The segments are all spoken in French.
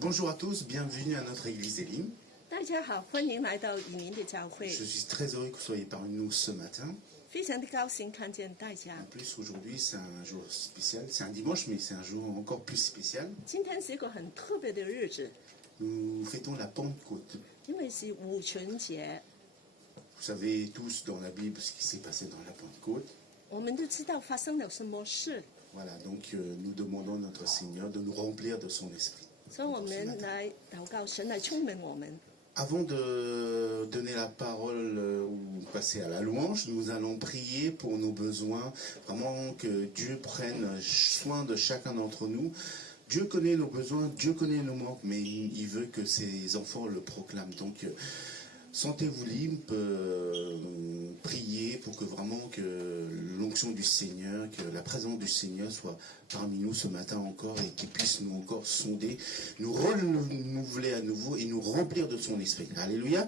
Bonjour à tous, bienvenue à notre église Elim. 大家好，欢迎来到以民的教会。 Je suis très heureux que vous soyez parmi nous ce matin. 非常的高兴看见大家。 En plus, aujourd'hui, c'est un jour spécial. C'est un dimanche, mais c'est un jour encore plus spécial. 今天是一个很特别的日子， Nous fêtons la Pentecôte. 因为是五旬节。 Vous savez tous dans la Bible ce qui s'est passé dans la Pentecôte. 我们都知道发生了什么事， Voilà, donc nous demandons à notre Seigneur de nous remplir de son esprit. 所以我们来祷告神来充满我们。 Avant de donner la parole ou passer à la louange, nous allons prier pour nos besoins. Vraiment que Dieu prenne soin de chacun d'entre nous. Dieu connaît nos besoins, Dieu connaît nos manques, mais il veut que ses enfants le proclament. Donc, sentez-vous libre, priez pour que vraiment que l'onction du Seigneur, que la présence du Seigneur soit parmi nous ce matin encore et qu'il puisse nous encore sonder, nous renouveler à nouveau et nous remplir de son esprit. Alléluia.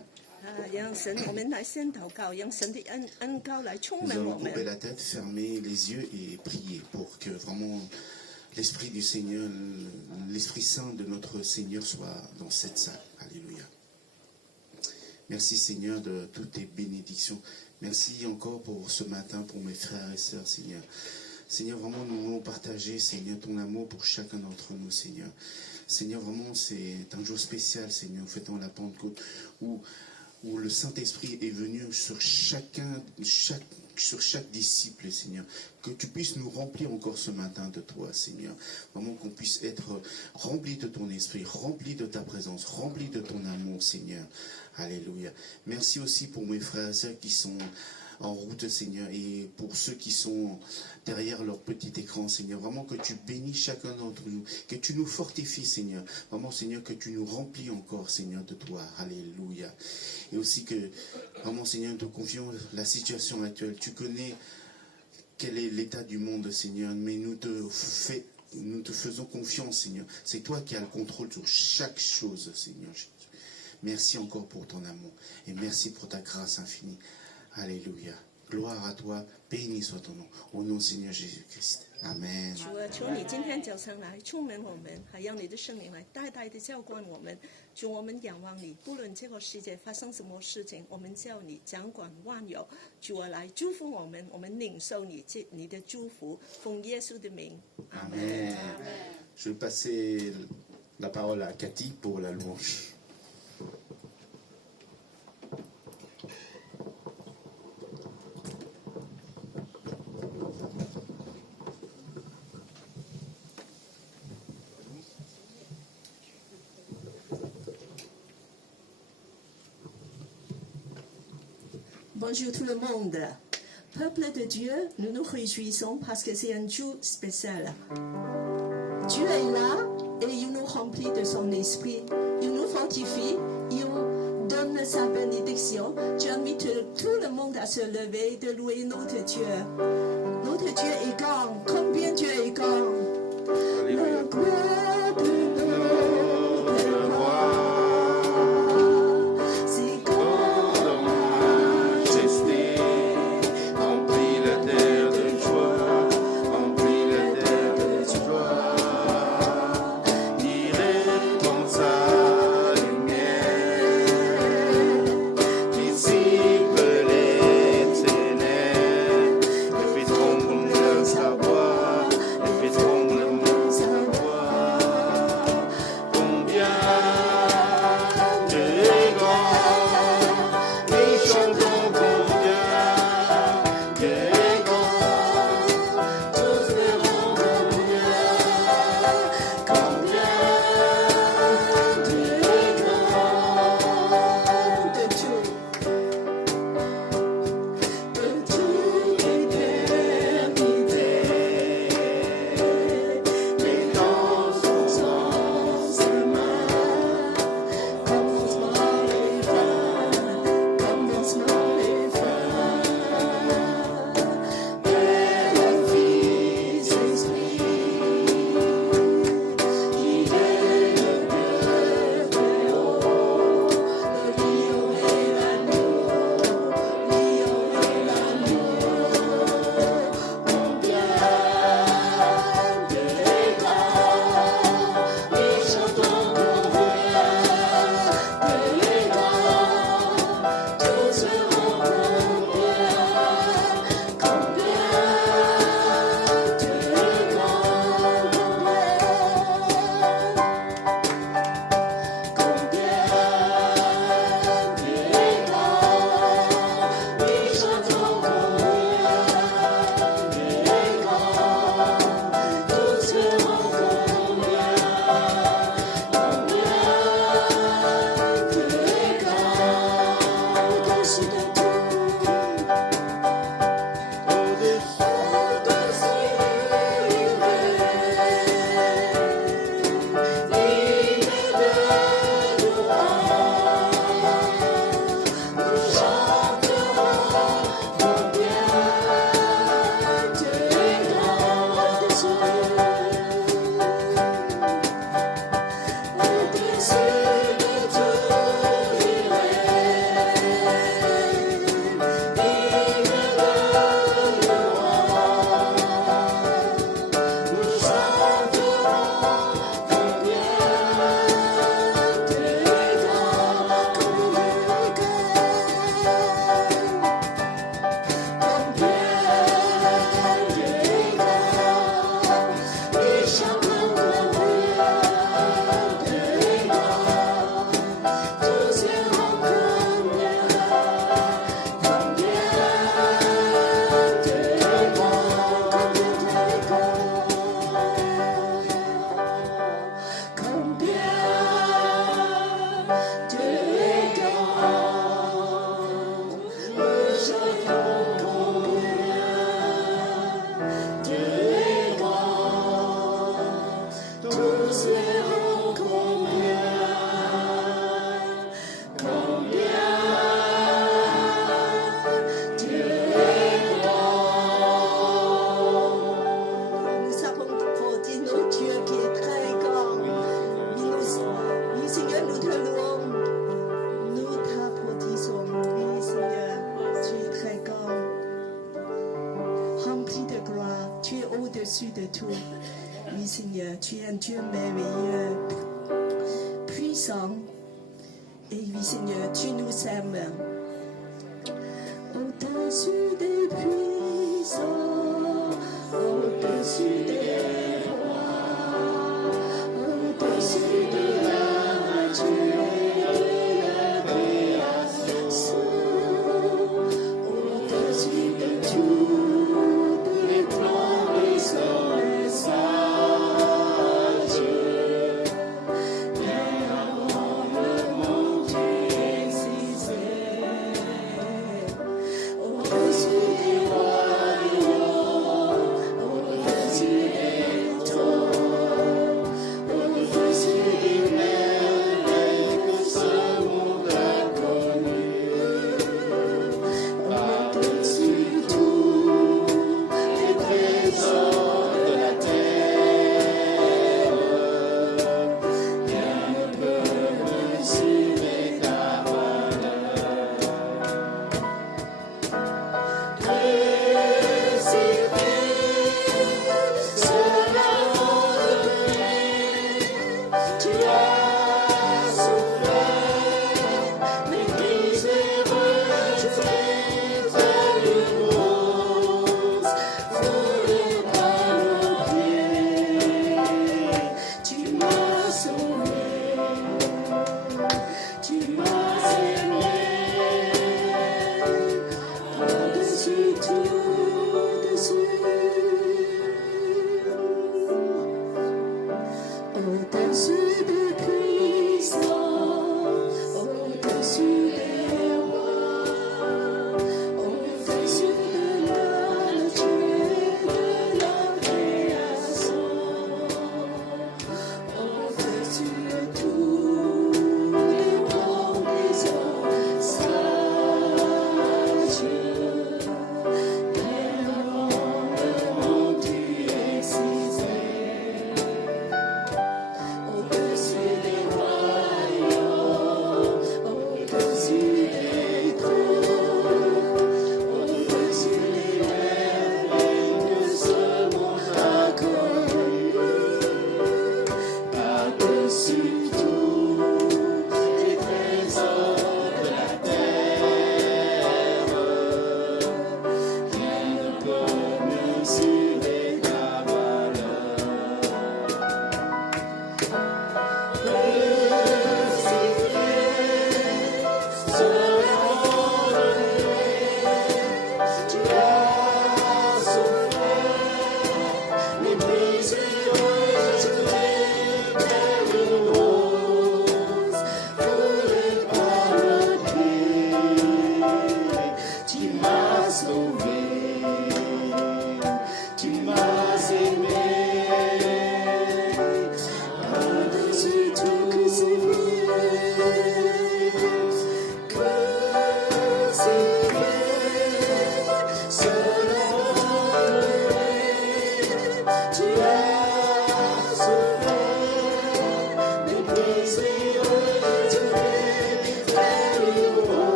让神，我们来先祷告，让神的恩膏来充 Nous 满我 allons 们 couper。la tête, fermer les yeux et prier pour que vraiment l'Esprit du Seigneur, l'Esprit Saint de notre Seigneur soit dans cette salle. Alléluia. Merci Seigneur de toutes tes bénédictions. Merci encore pour ce matin, pour mes frères et sœurs, Seigneur. Seigneur, vraiment, nous voulons partager, Seigneur, ton amour pour chacun d'entre nous, Seigneur. Seigneur, vraiment, c'est un jour spécial, Seigneur, fêtant la Pentecôte, où le Saint-Esprit est venu sur chaque disciple, Seigneur. Que tu puisses nous remplir encore ce matin de toi, Seigneur. Vraiment qu'on puisse être rempli de ton esprit, rempli de ta présence, rempli de ton amour, Seigneur. Alléluia. Merci aussi pour mes frères et sœurs qui sont en route, Seigneur, et pour ceux qui sont derrière leur petit écran, Seigneur. Vraiment que tu bénis chacun d'entre nous, que tu nous fortifies, Seigneur. Vraiment, Seigneur, que tu nous remplis encore, Seigneur, de toi. Alléluia. Et aussi que, vraiment, Seigneur, nous te confions la situation actuelle. Tu connais quel est l'état du monde, Seigneur, mais nous te faisons confiance, Seigneur. C'est toi qui as le contrôle sur chaque chose, Seigneur Jésus. Merci encore pour ton amour et merci pour ta grâce infinie. Alléluia. Gloire à toi, béni soit ton nom. Au nom du Seigneur Jésus-Christ. Amen. 主啊，求你今天早上来充满我们，还让你的圣灵来代代的浇灌我们。主，我们仰望你，不论这个世界发生什么事情，我们叫你掌管万有。主啊，来祝福我们，我们领受你的祝福，奉耶稣的名。 Amen. Je vais passer la parole à Cathy pour la louange. Bonjour tout le monde. Peuple de Dieu, nous nous réjouissons parce que c'est un jour spécial. Dieu est là et il nous remplit de son esprit. Il nous fortifie, il donne sa bénédiction. J'invite tout le monde à se lever et de louer notre Dieu. Notre Dieu est grand. Combien Dieu est grand? Le gloire de notre roi. C'est grand. Remplis la terre de joie, remplis la terre de joie. Il répand sa lumière, dissipe les ténèbres, et fait trembler sa voix, et fait trembler sa voix. tout. Oui, Seigneur, tu es un Dieu merveilleux, puissant. Et oui, Seigneur, tu nous aimes. Au-dessus des puissants, au-dessus des rois, au-dessus de la nature et de la création, au-dessus de tous les plans et son message. Mais avant le monde tu existais, au-dessus des royaumes, au-dessus des trônes, au-dessus des merveilles que ce monde a connues, par-dessus tous les trésors de la terre, rien ne peut mesurer ta valeur. Cela tu as souffert, méprisé, rejeté, telle une rose, foulée par nos pieds. Tu m'as sauvé, tu m'as aimé, par-dessus tout, dessus. Au-dessus des puissants,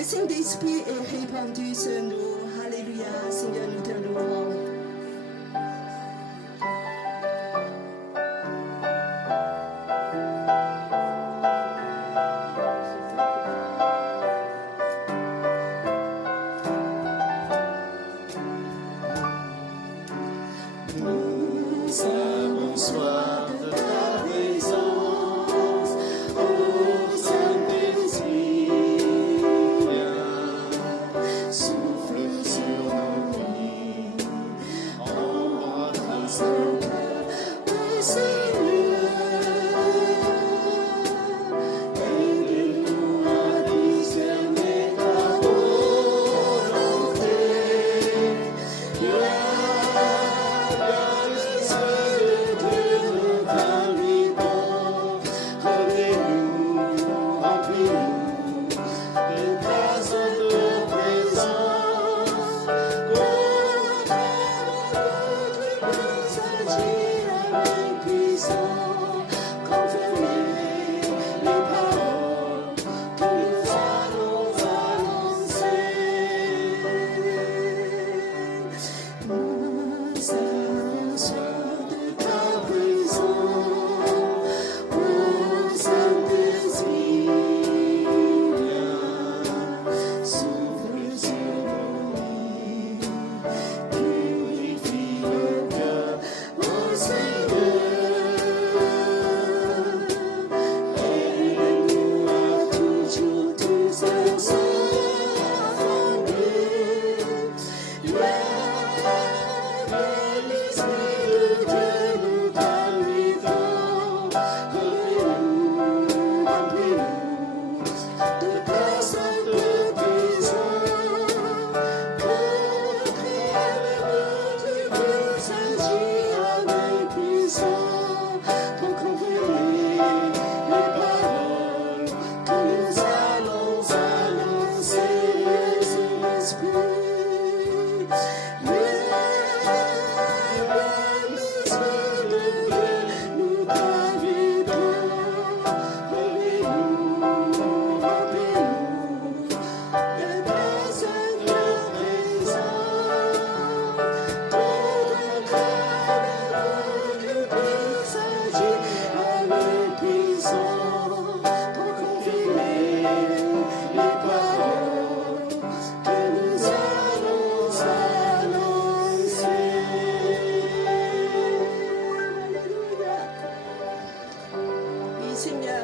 Le Saint-Esprit est répandu sur nous. Alléluia, Seigneur, nous te louons. Nous avons soif de ta présence, ô Saint-Esprit, viens, souffle sur nos vies, embrasse nos cœurs, ô Seigneur, aide-nous à discerner ta volonté.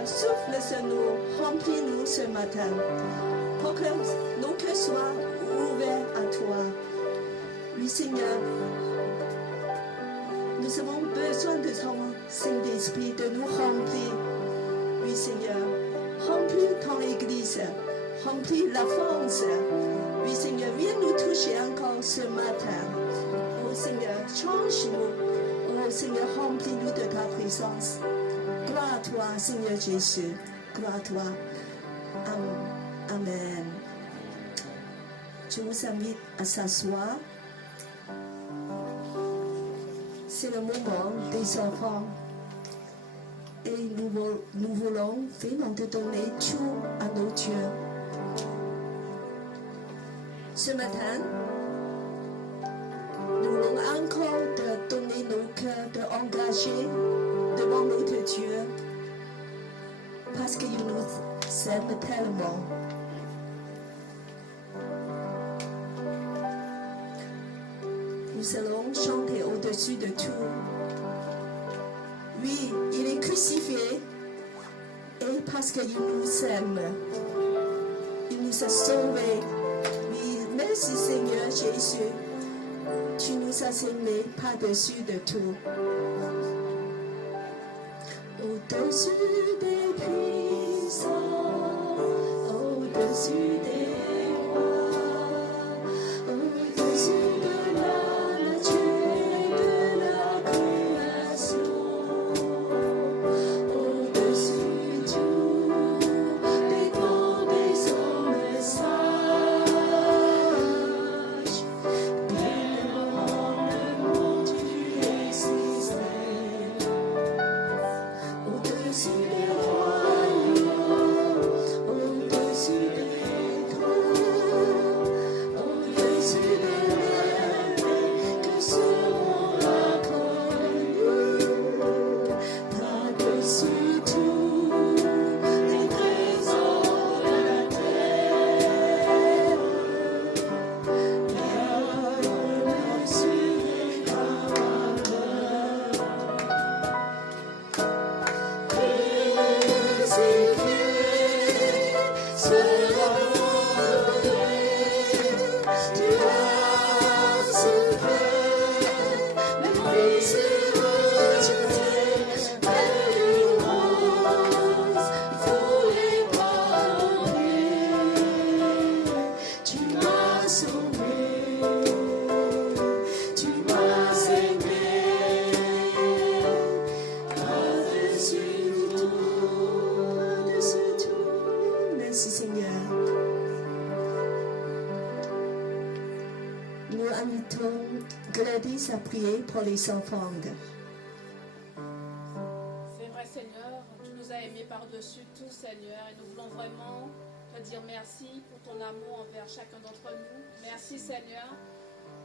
souffle sur nous, remplis-nous ce matin, pour que nos cœurs soient ouverts à toi. Oui, Seigneur, nous avons besoin de ton Saint-Esprit, de nous remplir. Oui, Seigneur, remplis ton Église, remplis la France. Oui, Seigneur, viens nous toucher encore ce matin. Oh, Seigneur, change-nous. Oh, Seigneur, remplis-nous de ta présence. Gloire à toi, Seigneur Jésus. Gloire à toi. Amen. Je vous invite à s'asseoir. C'est le moment des enfants. Et nous voulons vraiment te donner tout à nos dieux. Ce matin, nous voulons encore te donner nos cœurs, de engager devant notre Dieu, parce qu'il nous aime tellement. Nous allons chanter au-dessus de tout. Oui, il est crucifié, et parce qu'il nous aime, il nous a sauvés. Oui, merci Seigneur Jésus, tu nous as aimés par-dessus de tout. Au-dessus des puissants, au-dessus des rois, au-dessus de la nature et de la création, au-dessus de tout, des grands, des hommes sages, bien avant le monde tu existais. Au-dessus des royaumes, au-dessus des nous invitons Gladys à prier pour les offrandes. C'est vrai, Seigneur, tu nous as aimés par-dessus tout, Seigneur, et nous voulons vraiment te dire merci pour ton amour envers chacun d'entre nous. Merci, Seigneur,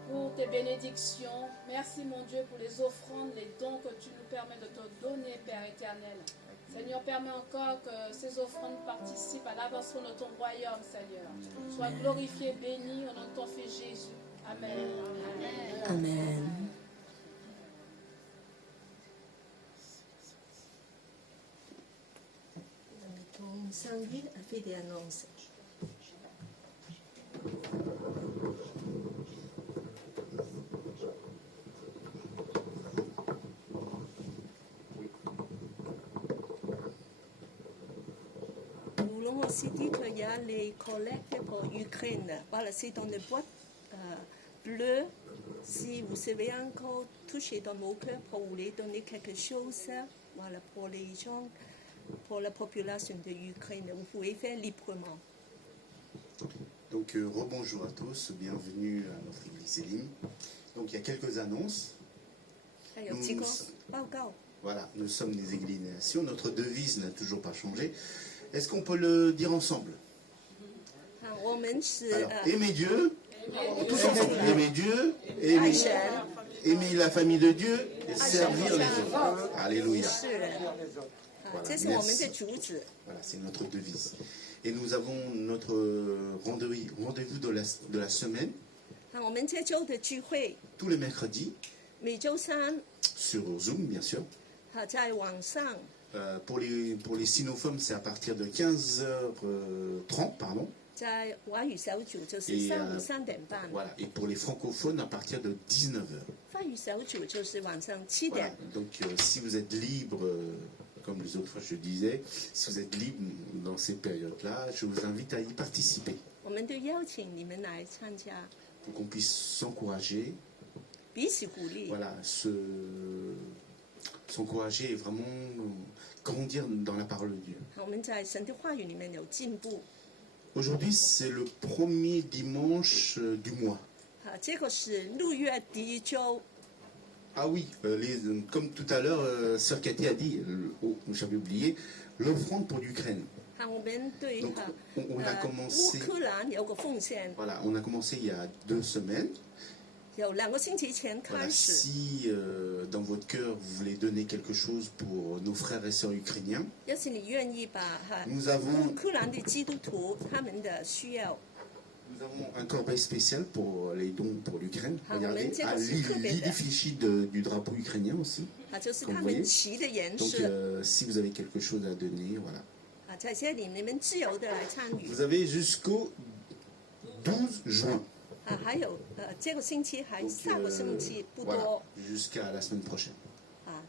pour tes bénédictions. Merci, mon Dieu, pour les offrandes, les dons que tu nous permets de te donner, Père éternel. Seigneur, permets encore que ces offrandes participent à l'avancement de ton royaume, Seigneur. Sois glorifié, béni au nom de ton Fils Jésus. Amen. Amen. Ton Saint-Louis a fait des annonces. Nous voulons aussi dire qu'il y a les collectes pour l'Ukraine. Voilà, c'est dans le boîte bleue. Si vous savez encore toucher dans vos cœurs pour vous les donner quelque chose, voilà, pour les gens, pour la population de l'Ukraine, vous pouvez faire librement. Donc rebonjour à tous, bienvenue à notre église Elim. Donc il y a quelques annonces. 還有幾個報告。 Voilà, nous sommes des églises des nations, notre devise n'a toujours pas changé. Est-ce qu'on peut le dire ensemble? 我们是 Alors, aimer Dieu, tous ensemble, aimer Dieu, 爱 aimer, 神， aimer la famille de Dieu et servir les autres. Alléluia. 是人。这是我们的主旨。 Voilà, c'est notre devise. Et nous avons notre rendez-vous de la semaine, 我们这周的聚会 tous les mercredis, 每周三 sur Zoom, bien sûr. 在网上， Pour les sinophones, c'est à partir de 15h30, pardon. 在华语小组就是Et, 上午3:30， voilà. Et pour les francophones, à partir de 19h. 法语小组就是晚上7 Voilà. 点。 Donc, si vous êtes libre, comme les autres fois je disais, si vous êtes libre dans ces périodes-là, je vous invite à y participer 我们都邀请你们来参加， pour qu'on puisse s'encourager. 彼此鼓励。 Voilà, s'encourager et vraiment grandir dans la parole de Dieu. 我们在神的话语里面有进步。 Aujourd'hui, c'est le premier dimanche du mois. 这个是6月第一周。 Ah oui, comme tout à l'heure, Sœur Cathy a dit, j'avais oublié, l'offrande pour l'Ukraine. 我们对 Donc, on a 乌 commencé, 克兰有个奉献， voilà, on a commencé il y a 2 semaines. 有2个星期前开 Voilà, 始。 si dans votre cœur vous voulez donner quelque chose pour nos frères et sœurs ukrainiens, 要是你愿意把nous avons 乌克兰的基督徒他们的需要， Nous avons un corbeille spécial pour les dons pour l'Ukraine. Ah, Regardez, on à maintient aussi très belle. l'effigie du drapeau ukrainien aussi. 就是 Comme 他 vous 们 voyez. 旗的颜 Donc 色。 si vous avez quelque chose à donner, voilà. 在这里你们自由的来参与。 Vous avez jusqu'au 12 juin. 还有这个星期还 Donc, 下个星期不 voilà, 多 jusqu'à la semaine prochaine.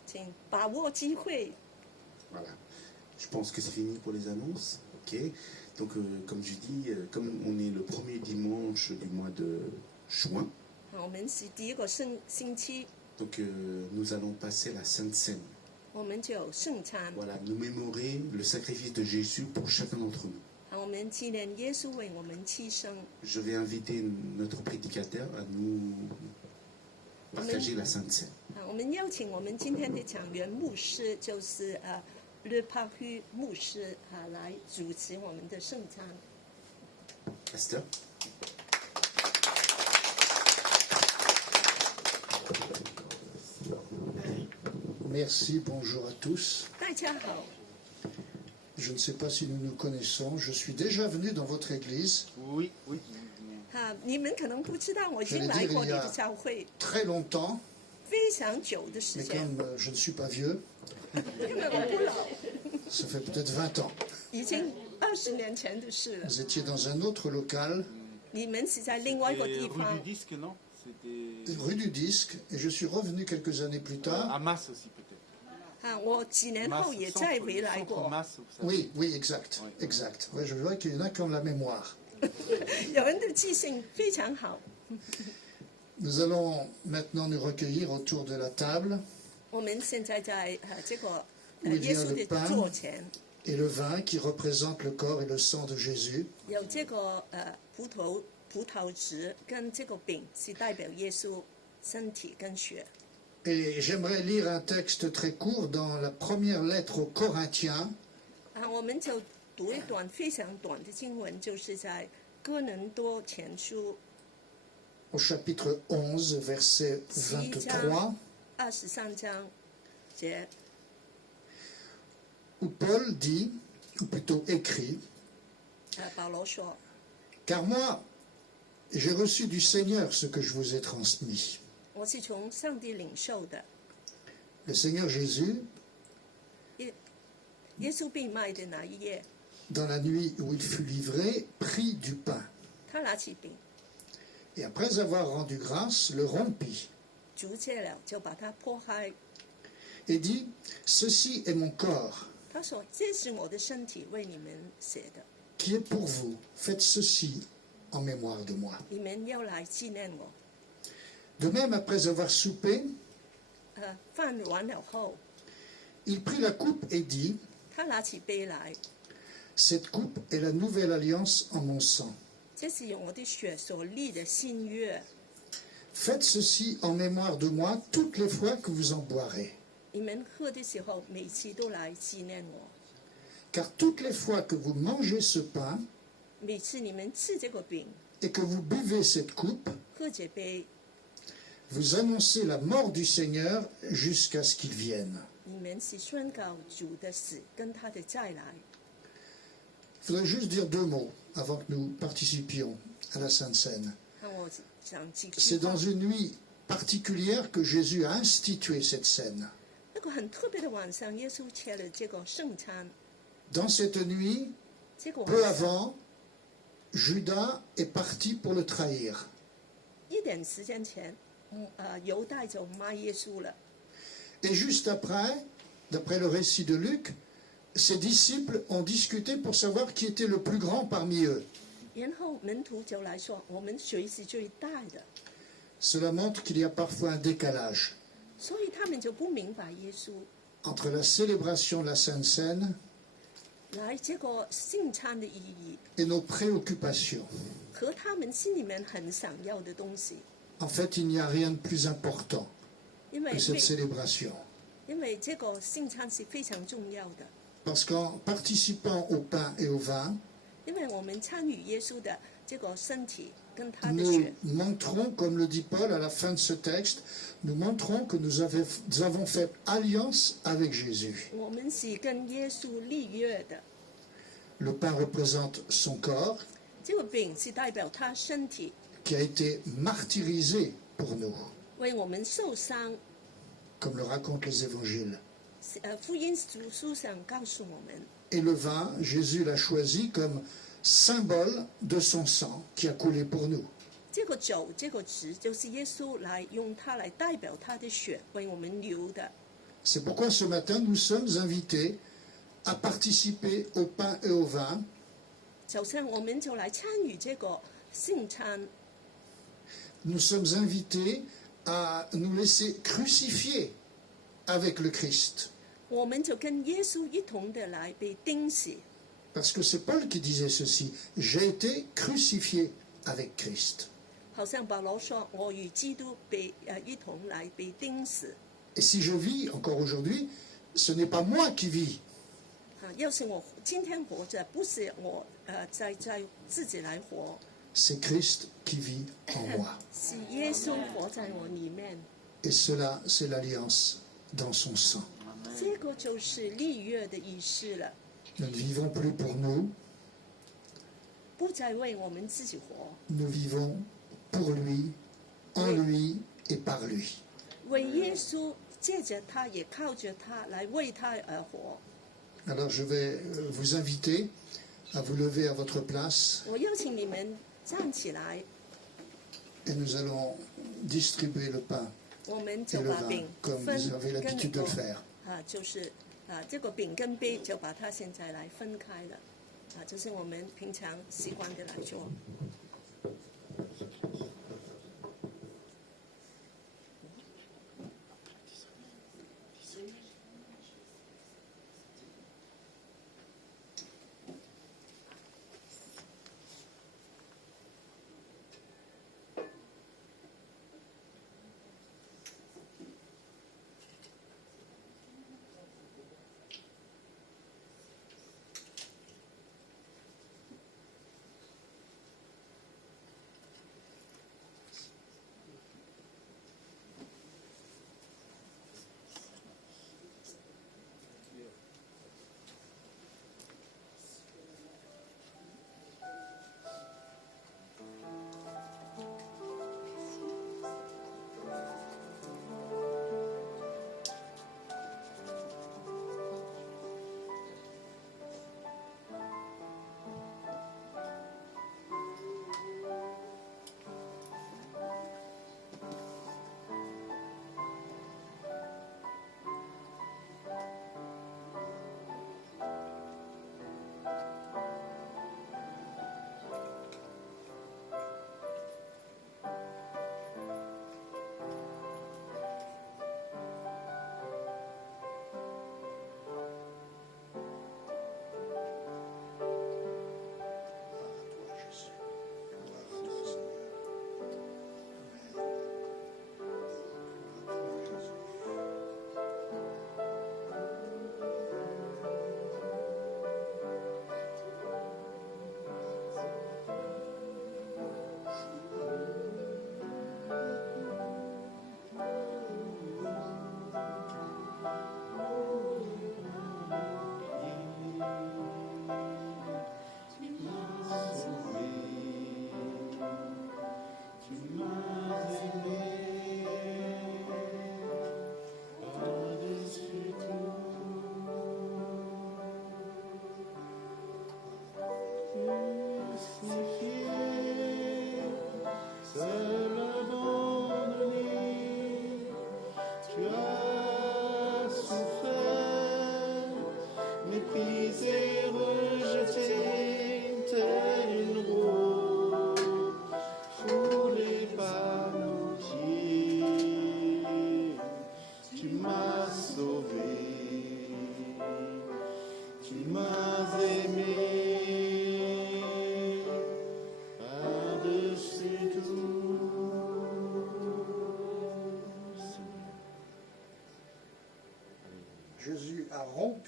请把握机会。 Voilà. Je pense que c'est fini pour les annonces. Ok. Donc comme je dis, comme on est le premier dimanche du mois de juin, 我们是第一个星期， donc nous allons passer la Sainte Seine. 我们就有圣餐。 Voilà, nous mémorer le sacrifice de Jésus pour chacun d'entre nous. 我们纪念耶稣为我们牺牲。 Je vais inviter notre prédicateur à nous partager la Sainte Seine. 我们邀请我们今天的讲员牧师，就是Le Paru 牧师来主持我们的圣餐。 Pasteur. Merci, bonjour à tous. 大家好， Je ne sais pas si nous nous connaissons. Je suis déjà venu dans votre église Oui, oui. 你们可能不知道，我已经 Je l'ai 来 dit 过 il 你 y 的 a 教会 très longtemps, 非常久的时 mais 间， comme je ne suis pas vieux, 因为我不老， ça fait peut-être 20 ans. 已经20年前的事了。 Vous étiez dans un autre local, 你们是在另外一个地 Rue 方 du，Disque, non C'était rue du Disque, et je suis revenu quelques années plus tard. à Masse aussi peut-être. 我几年后也再回来 centre 过。 Masse, vous savez. Oui, oui, exact, exact. Ouais, je vois qu'il y en a qui ont la mémoire. 有人的记性非常好。 Nous allons maintenant nous recueillir autour de la table 我们现在在这个 Oui, 耶稣 bien 的 le pain. 座前， et le vin qui représente le corps et le sang de Jésus. 有这个葡萄葡萄汁跟这个饼是代表耶稣身体跟血。 Et j'aimerais lire un texte très court dans la première lettre aux Corinthiens, 我们就读一段非常短的经文，就是在哥林多前书 au chapitre 11, verset 23, 23章节， où Paul dit, ou plutôt écrit, 保罗说 Car moi, j'ai reçu du Seigneur ce que je vous ai transmis. 我是从上帝领受的。 Le Seigneur Jésus, 耶稣被卖的那一夜， dans la nuit où il fut livré, prit du pain. 他拿起饼， Et après avoir rendu grâce, le rompit 竹切了就把它破开。 et dit, Ceci est mon corps, 他说：“这是我的身体，为你们写的， qui est pour vous. Faites ceci en mémoire de moi. 你们要来纪念我。 De même, après avoir soupé, ”饭完了后， il prit la coupe et dit, 他拿起杯来， Cette coupe est la nouvelle alliance en mon sang. 这是用我的血所立的新约。 Faites ceci en mémoire de moi toutes les fois que vous en boirez. 你们喝的时候，每次都来纪念我。 Car toutes les fois que vous mangez ce pain 每次你们吃这个饼， et que vous buvez cette coupe, 喝这杯， vous annoncez la mort du Seigneur jusqu'à ce qu'il vienne. 你们是宣告主的死跟他的再来。 Je voudrais juste dire 2 mots avant que nous participions à la Sainte Seine. 看我讲几句 C'est 话 dans une nuit particulière que Jésus a institué cette scène. 那个很特别的晚上，耶稣切了这个圣餐。 Dans cette nuit, 这个 peu 晚上 avant, Judas est parti pour le trahir. 一点时间前，犹大就卖耶稣了。 Et juste après, d'après le récit de Luc, ses disciples ont discuté pour savoir qui était le plus grand parmi eux. 然后门徒就来说：“我们谁是最大的？” Cela montre qu'il y a parfois un décalage 所以他们就不明白耶稣 entre la célébration de la Sainte Seine 来这个圣餐的意义 et nos préoccupations. 和他们心里面很想要的东西。 En fait, il n'y a rien de plus important 因为 que cette célébration. 因为这个圣餐是非常重要的， Parce qu'en participant au pain et au vin, 因为我们参与耶稣的这个身体跟他的 nous 血， montrons, comme le dit Paul à la fin de ce texte, nous montrons que nous avons fait alliance avec Jésus. 我们是跟耶稣立约的。 Le pain représente son corps 这个饼是代表他身体 qui a été martyrisé pour nous, 为我们受伤。 comme le racontent les évangiles. 福音书上告诉我们， Et le vin, Jésus l'a choisi comme symbole de son sang qui a coulé pour nous. 这个酒、这个汁，就是耶稣来用它来代表他的血为我们流的。 C'est pourquoi ce matin, nous sommes invités à participer au pain et au vin, 早上我们就来参与这个圣餐， nous sommes invités à nous laisser crucifier avec le Christ. 我们就跟耶稣一同的来被钉死。 Parce que c'est Paul qui disait ceci, j'ai été crucifié avec Christ. 好像保罗说：“我与基督被一同来被钉死。 Et si je vis encore aujourd'hui, ce n'est pas moi qui vis, 要是我今天活着，不是我在自己来活， c'est Christ qui vit en moi. 是耶稣活在我里面。 Et cela, c'est l'alliance dans son sang. 这个就是立约的仪式了， Nous ne vivons plus pour nous, 不再为我们自己活， nous vivons pour lui, en lui et par lui. 为耶稣借着他，也靠着他来为他而活。 Alors je vais vous inviter à vous lever à votre place 我邀请你们站起来， et nous allons distribuer le pain 我们 et 就 le 把 vin 饼 comme 分 vous avez 跟 l'habitude de le faire. 就是这个饼跟杯就把它现在来分开了，就是我们平常习惯的来做。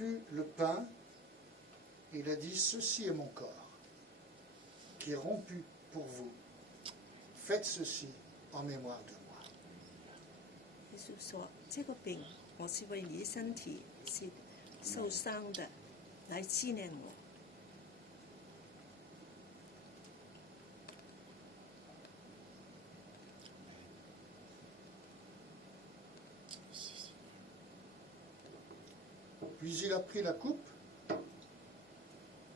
rompu le pain, il a dit, ceci est mon corps, qui est rompu pour vous. Faites ceci en mémoire de moi. 耶稣说：“这个饼，我是为你的身体是受伤的，来纪念我。” Puis il a pris la coupe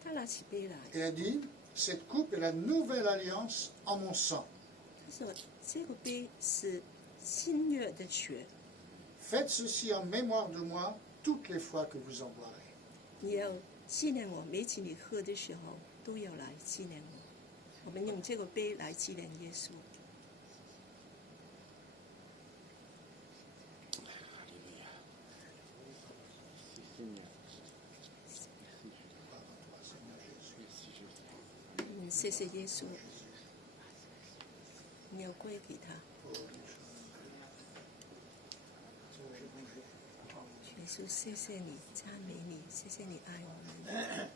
他拿起杯来， et a dit, cette coupe est la nouvelle alliance en mon sang. 他说：“这个杯是新约的血， Faites ceci en mémoire de moi toutes les fois que vous en boirez. 你要纪念我。每次你喝的时候，都要来纪念我。我们用这个杯来纪念耶稣。” Alléluia. 谢谢耶稣，你要归给他。耶稣，谢谢你，赞美你，谢谢你爱我们。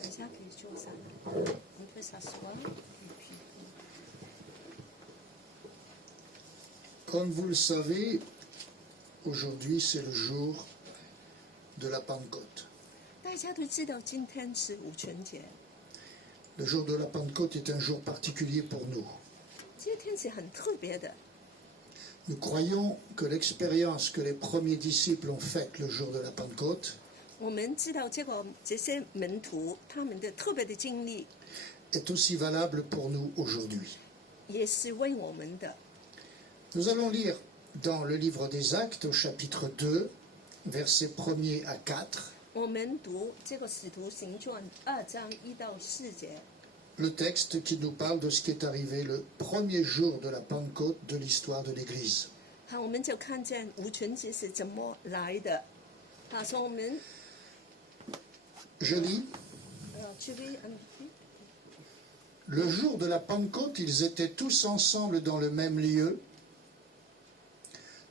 大家可以坐下来，你可以s'asseoir et puis Comme vous le savez, aujourd'hui c'est le jour de la Pentecôte. 大家都知道今天是五旬节， Le jour de la Pentecôte est un jour particulier pour nous. 这天是很特别的。 Nous croyons que l'expérience que les premiers disciples ont faite le jour de la Pentecôte 我们知道这些门徒他们的特别的经历， est aussi valable pour nous aujourd'hui. 也是为我们的。 Nous allons lire dans le livre des Actes au chapitre 2, versets 1er à 4, 我们读这个《使徒行传》2章1到4节， le texte qui nous parle de ce qui est arrivé le premier jour de la Pentecôte de l'histoire de l'Église. 好，我们就看见五旬节是怎么来的。好，从我们Je lis, 这边le jour de la Pentecôte, ils étaient tous ensemble dans le même lieu.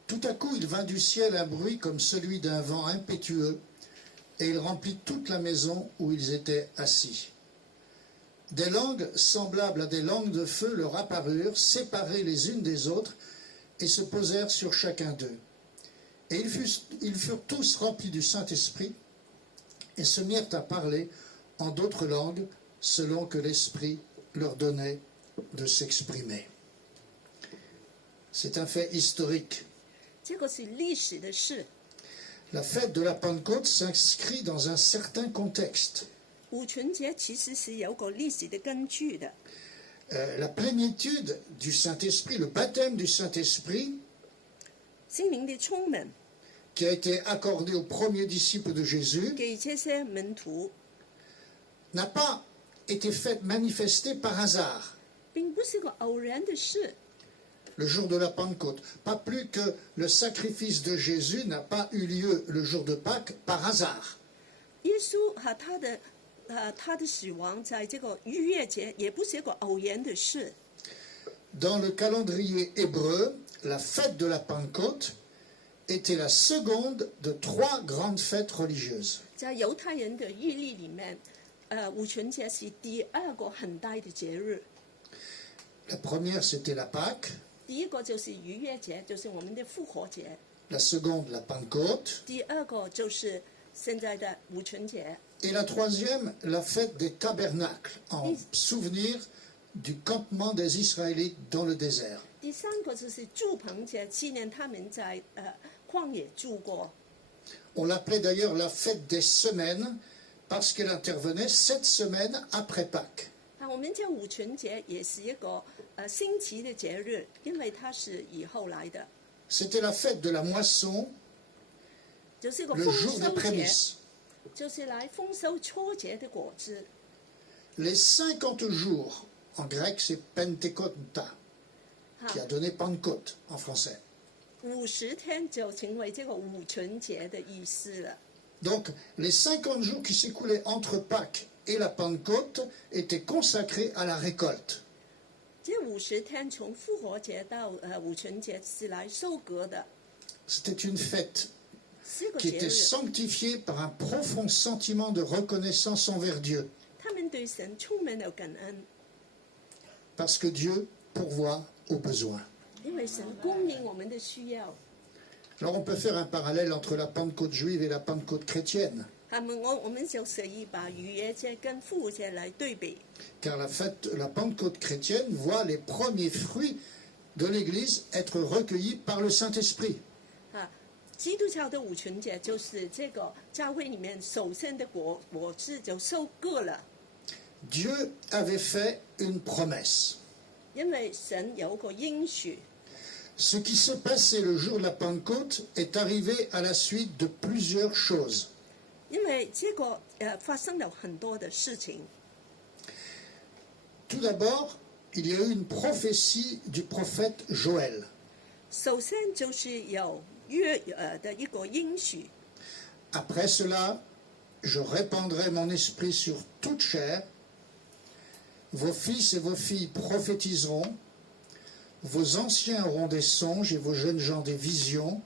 Tout à coup, il vint du ciel un bruit comme celui d'un vent impétueux, et il remplit toute la maison où ils étaient assis. Des langues semblables à des langues de feu leur apparurent, séparées les unes des autres, et se posèrent sur chacun d'eux. Et ils furent tous remplis du Saint-Esprit, et se mirent à parler en d'autres langues, selon que l'Esprit leur donnait de s'exprimer. C'est un fait historique. 这个是历史的事。 La fête de la Pentecôte s'inscrit dans un certain contexte. 五旬节其实是有个历史的根据的。 La plénitude du Saint-Esprit, le baptême du Saint-Esprit, 聖靈的充滿 qui a été accordé aux premiers disciples de Jésus, 給這些門徒， n'a pas été fait manifester par hasard 並不是個偶然的事。 le jour de la Pentecôte. Pas plus que le sacrifice de Jésus n'a pas eu lieu le jour de Pâques par hasard. 耶穌和他的死亡在這個逾越節，也不是一個偶然的事。 Dans le calendrier hébreu, la fête de la Pentecôte était la seconde de 3 grandes fêtes religieuses. 在猶太人的日曆裡面，五旬節是第二個很大的節日。 La première, c'était la Pâque. 第一個就是逾越節，就是我們的復活節； La seconde, la Pentecôte. 第二個就是現在的五旬節； Et la troisième, la fête des tabernacles, en souvenir du campement des Israélites dans le désert. 第三個就是住棚節，紀念他們在曠野住過。 On l'appelait d'ailleurs la fête des semaines parce qu'elle intervenait 7 semaines après Pâques. 那我我们叫五旬节也是一个新奇的节日，因为它是以后来的， C'était la fête de la moisson, 就是一个 le 丰 jour des 收节， prémices. 就是来丰收初节的果子。 Les 50 jours, en grec c'est Pentecosta, 哈 qui a donné Pentecôte en français. ，50天就成为这个五旬节的意思了。 Donc les 50 jours qui s'écoulaient entre Pâques et la Pentecôte étaient consacrés à la récolte. 这50天从复活节到五旬节是来收割的， C'était une fête 是一个 qui 节 était 日。 sanctifiée par un profond sentiment de reconnaissance envers Dieu, 他们对神充满了感恩， parce que Dieu pourvoit aux besoins. 因为神供应我们的需要。 Alors on peut faire un parallèle entre la Pentecôte juive et la Pentecôte chrétienne, 我们就可以把逾越节跟复活节来对比， car la Pentecôte chrétienne voit les premiers fruits de l'Église être recueillis par le Saint-Esprit. 啊，基督教的五旬节就是这个教会里面首先的果子就收割了， Dieu avait fait une promesse. 因为神有个应许。 Ce qui s'est passé le jour de la Pentecôte est arrivé à la suite de plusieurs choses. 因为这个发生了很多的事情。 Tout d'abord, il y a eu une prophétie du prophète Joël. 首先就是有的一个应许， Après cela, je répandrai mon esprit sur toute chair. Vos fils et vos filles prophétiseront. Vos anciens auront des songes et vos jeunes gens des visions.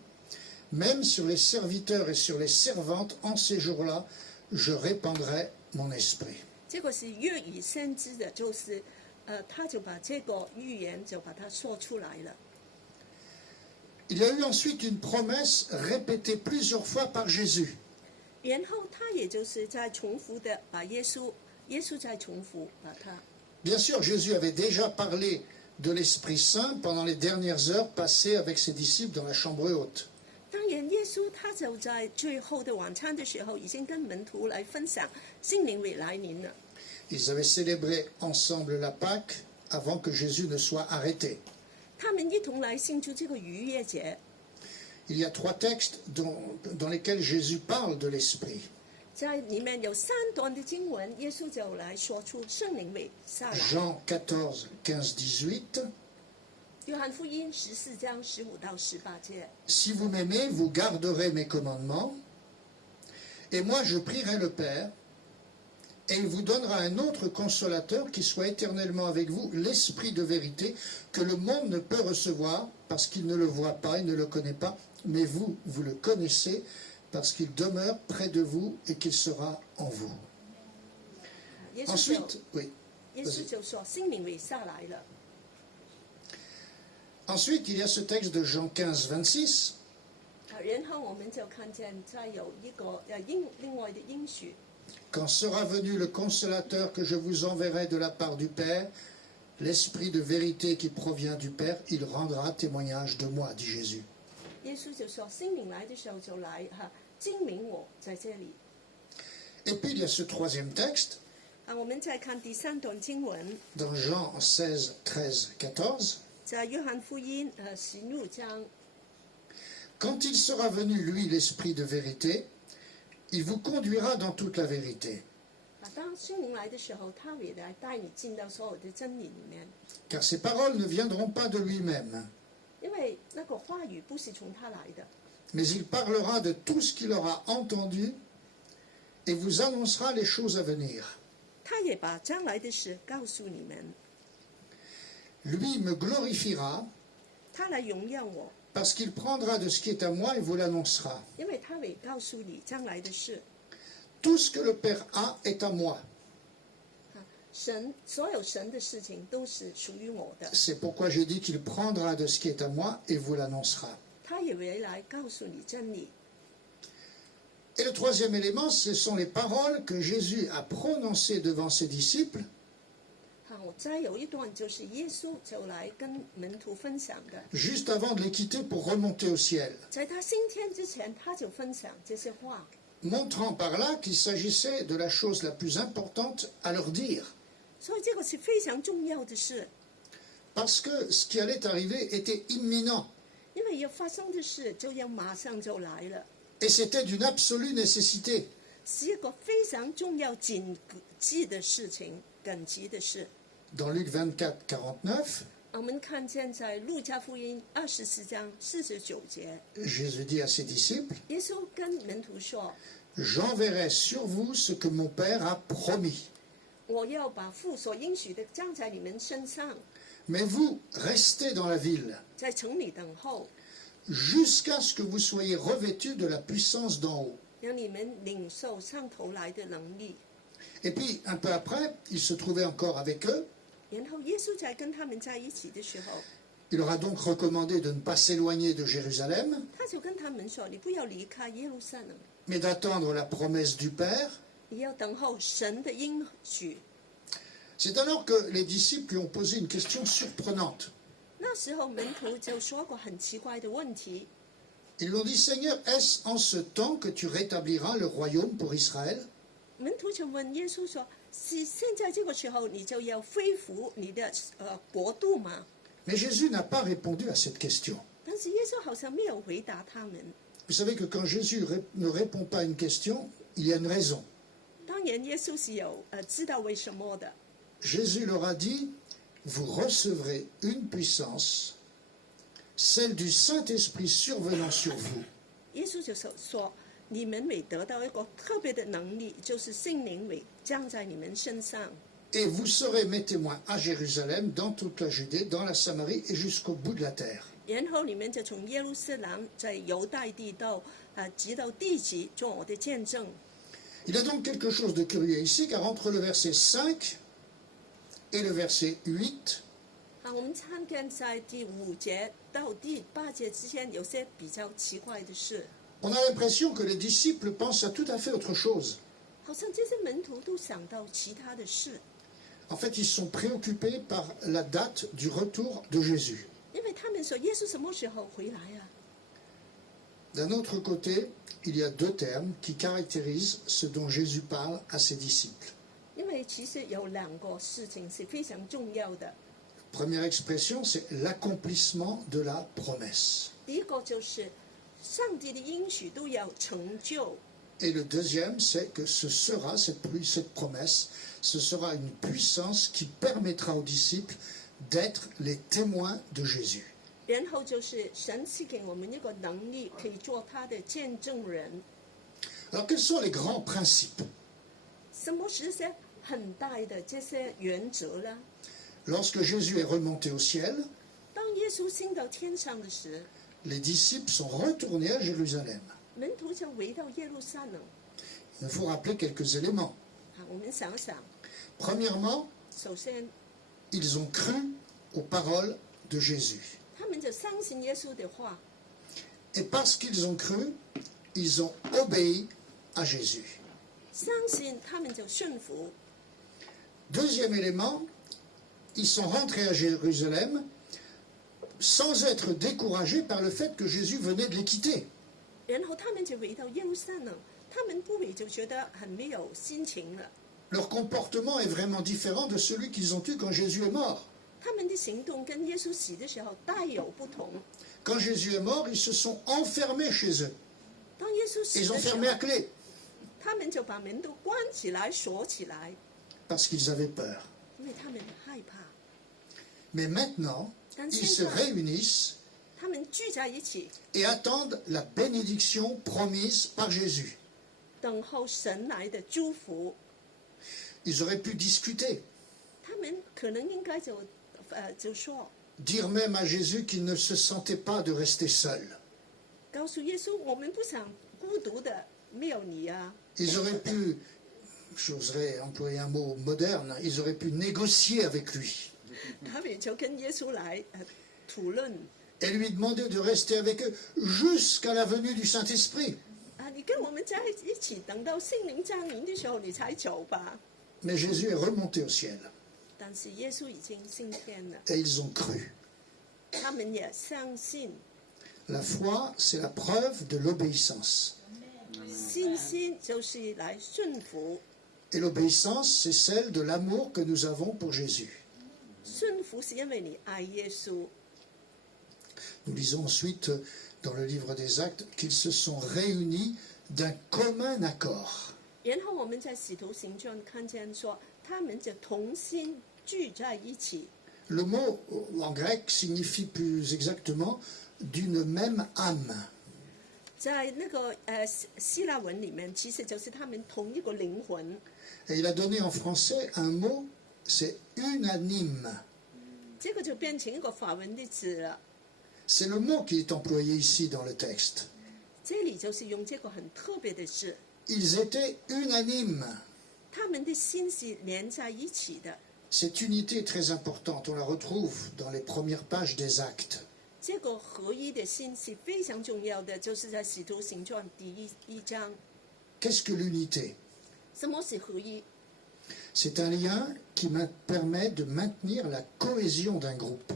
Même sur les serviteurs et sur les servantes, en ces jours-là, je répandrai mon esprit. 这个是约珥先知的，就是他就把这个预言就把它说出来了。 Il y a eu ensuite une promesse répétée plusieurs fois par Jésus. 然后他也就是在重复的把耶稣在重复把他。 Bien sûr, Jésus avait déjà parlé de l'Esprit Saint pendant les dernières heures passées avec ses disciples dans la chambre haute. 当然，耶稣他就在最后的晚餐的时候，已经跟门徒来分享圣灵会来临了。 Ils avaient célébré ensemble la Pâque avant que Jésus ne soit arrêté. 他们一同来庆祝这个逾越节。 Il y a 3 textes dans lesquels Jésus parle de l'Esprit. 在里面有3段的经文，耶稣就来说出圣灵会下来。 Jean 14, 15, 18. 约翰福音14章15到18节。 Si vous m'aimez, vous garderez mes commandements. Et moi, je prierai le Père, et il vous donnera un autre consolateur qui soit éternellement avec vous, l'Esprit de vérité, que le monde ne peut recevoir parce qu'il ne le voit pas, il ne le connaît pas, mais vous, vous le connaissez parce qu'il demeure près de vous et qu'il sera en vous. 耶稣就 Ensuite, oui. 耶稣就说圣灵会下来了。 Ensuite, il y a ce texte de Jean 15, 26. 然后我们就看见再有一个另外的应许。 Quand sera venu le consolateur que je vous enverrai de la part du Père, l'Esprit de vérité qui provient du Père, il rendra témoignage de moi, dit Jésus. 耶稣就说圣灵来的时候就来证明我在这里。 Et puis il y a ce troisième texte, 我们再看第3段经文， dans Jean 16, 13, 14. 在约翰福音16章。 Quand il sera venu, lui, l'Esprit de vérité, il vous conduira dans toute la vérité. 当圣灵来的时候，他会来带你进到所有的真理里面， Car ces paroles ne viendront pas de lui-même, 因为那个话语不是从他来的， mais il parlera de tout ce qu'il aura entendu et vous annoncera les choses à venir. 他也把将来的事告诉你们， Lui me glorifiera, 他来荣耀我， parce qu'il prendra de ce qui est à moi et vous l'annoncera. 因为他会告诉你将来的事。 Tout ce que le Père a est à moi. 神所有神的事情都是属于我的， C'est pourquoi j'ai dit qu'il prendra de ce qui est à moi et vous l'annoncera. 他也会来告诉你真理。 Et le troisième élément, ce sont les paroles que Jésus a prononcées devant ses disciples 再有一段就是耶稣就来跟门徒分享的， juste avant de les quitter pour remonter au ciel, 在他升天之前，他就分享这些话， montrant par là qu'il s'agissait de la chose la plus importante à leur dire. 所以这个是非常重要的事， Parce que ce qui allait arriver était imminent. 因为要发生的事就要马上就来了， Et c'était d'une absolue nécessité. 是一个非常重要紧急的事情，紧急的事。 Dans Luc 24, 49, 我们看见在路加福音24章49节， Jésus dit à ses disciples, 耶稣跟门徒说 J'enverrai sur vous ce que mon Père a promis. 我要把父所应许的降在你们身上， Mais vous, restez dans la ville, 在城里等候， jusqu'à ce que vous soyez revêtus de la puissance d'en haut. 让你们领受上头来的能力。 Et puis, un peu après, il se trouvait encore avec eux. 然后耶稣在跟他们在一起的时候， Il leur a donc recommandé de ne pas s'éloigner de Jérusalem, 他就跟他们说：“你不要离开耶路撒冷， mais d'attendre la promesse du Père. 你要等候神的应许。 C'est alors que les disciples lui ont posé une question surprenante. ”那时候门徒就说过很奇怪的问题， Ils lui ont dit, Seigneur, est-ce en ce temps que tu rétabliras le royaume pour Israël? 门徒就问耶稣说：“是现在这个时候，你就要恢复你的国度吗 Mais Jésus n'a pas répondu à cette question.？” 但是耶稣好像没有回答他们。 Vous savez que quand Jésus ne répond pas à une question, il y a une raison. 当然，耶稣是有知道为什么的。 Jésus leur a dit, vous recevrez une puissance, celle du Saint-Esprit survenant sur vous. 耶稣就说：“你们会得到一个特别的能力，就是圣灵会降在你们身上。” Et vous serez mes témoins à Jérusalem, dans toute la Judée, dans la Samarie et jusqu'au bout de la terre. 然后你们就从耶路撒冷在犹太地到直到地极做我的见证。 Il y a donc quelque chose de curieux ici, car entre le verset 5 et le verset 8, 我们看见在第5节到第8节之间有些比较奇怪的事， on a l'impression que les disciples pensent à tout à fait autre chose. 好像这些门徒都想到其他的事， En fait, ils sont préoccupés par la date du retour de Jésus. 因为他们说耶稣什么时候回来啊？ D'un autre côté, il y a deux termes qui caractérisent ce dont Jésus parle à ses disciples. 因为其实有2个事情是非常重要的， Première expression, c'est l'accomplissement de la promesse. 第一个就是上帝的应许都要成就， Et le deuxième, c'est que ce sera, cette promesse, ce sera une puissance qui permettra aux disciples d'être les témoins de Jésus. 然后就是神赐给我们一个能力，可以做他的见证人。 Alors, quels sont les grands principes? 什么是些很大的这些原则呢？ Lorsque Jésus est remonté au ciel, 当耶稣升到天上的时， les disciples sont retournés à Jérusalem. 门徒就回到耶路撒冷。 Il faut rappeler quelques éléments. 我们想想， Premièrement, 首先 ils ont cru aux paroles de Jésus. 他们就相信耶稣的话， Et parce qu'ils ont cru, ils ont obéi à Jésus. 相信他们就顺服。 Deuxième élément, ils sont rentrés à Jérusalem sans être découragés par le fait que Jésus venait de les quitter. 然后他们就回到耶路撒冷，他们不会就觉得很没有心情了。 Leur comportement est vraiment différent de celui qu'ils ont eu quand Jésus est mort. 他们的行动跟耶稣死的时候大有不同。 Quand Jésus est mort, ils se sont enfermés chez eux. 当耶稣死 Ils 的 ont 时 fermé à 候， clé 他们就把门都关起来、锁起来， parce qu'ils avaient peur. 因为他们害怕。 Mais maintenant, 但 ils 现 se 在 réunissent 他们聚在一起， et attendent la bénédiction promise par Jésus. 等候神来的祝福。 Ils auraient pu discuter, 他们可能应该就说， dire même à Jésus qu'il ne se sentait pas de rester seul. 告诉耶稣，我们不想孤独的，没有你啊。 Ils auraient pu, j'oserais employer un mot moderne, ils auraient pu négocier avec lui 他们就跟耶稣来讨论 et lui demander de rester avec eux jusqu'à la venue du Saint-Esprit. 你跟我们在一起，等到圣灵降临的时候，你才走吧。 Mais Jésus est remonté au ciel 但是耶稣已经升天了， et ils ont cru. 他们也相信， La foi, c'est la preuve de l'obéissance. 信心就是来顺服。Et l'obéissance, c'est celle de l'amour que nous avons pour Jésus. 顺服是因为你爱耶稣。 Nous lisons ensuite dans le livre des Actes qu'ils se sont réunis d'un commun accord. 然后我们在使徒行传看见说，他们就同心聚在一起。 Le mot en grec signifie plus exactement d'une même âme. 在那个希腊文里面，其实就是他们同一个灵魂。 Et il a donné en français un mot, c'est unanime. 这个就变成一个法文的字了。 C'est le mot qui est employé ici dans le texte. 这里就是用这个很特别的字， Ils étaient unanimes. 他们的心是连在一起的。 Cette unité est très importante, on la retrouve dans les premières pages des Actes. 这个合一的心是非常重要的，就是在使徒行传第一章。 Qu'est-ce que l'unité? 什么是合一？ C'est un lien qui permet de maintenir la cohésion d'un groupe.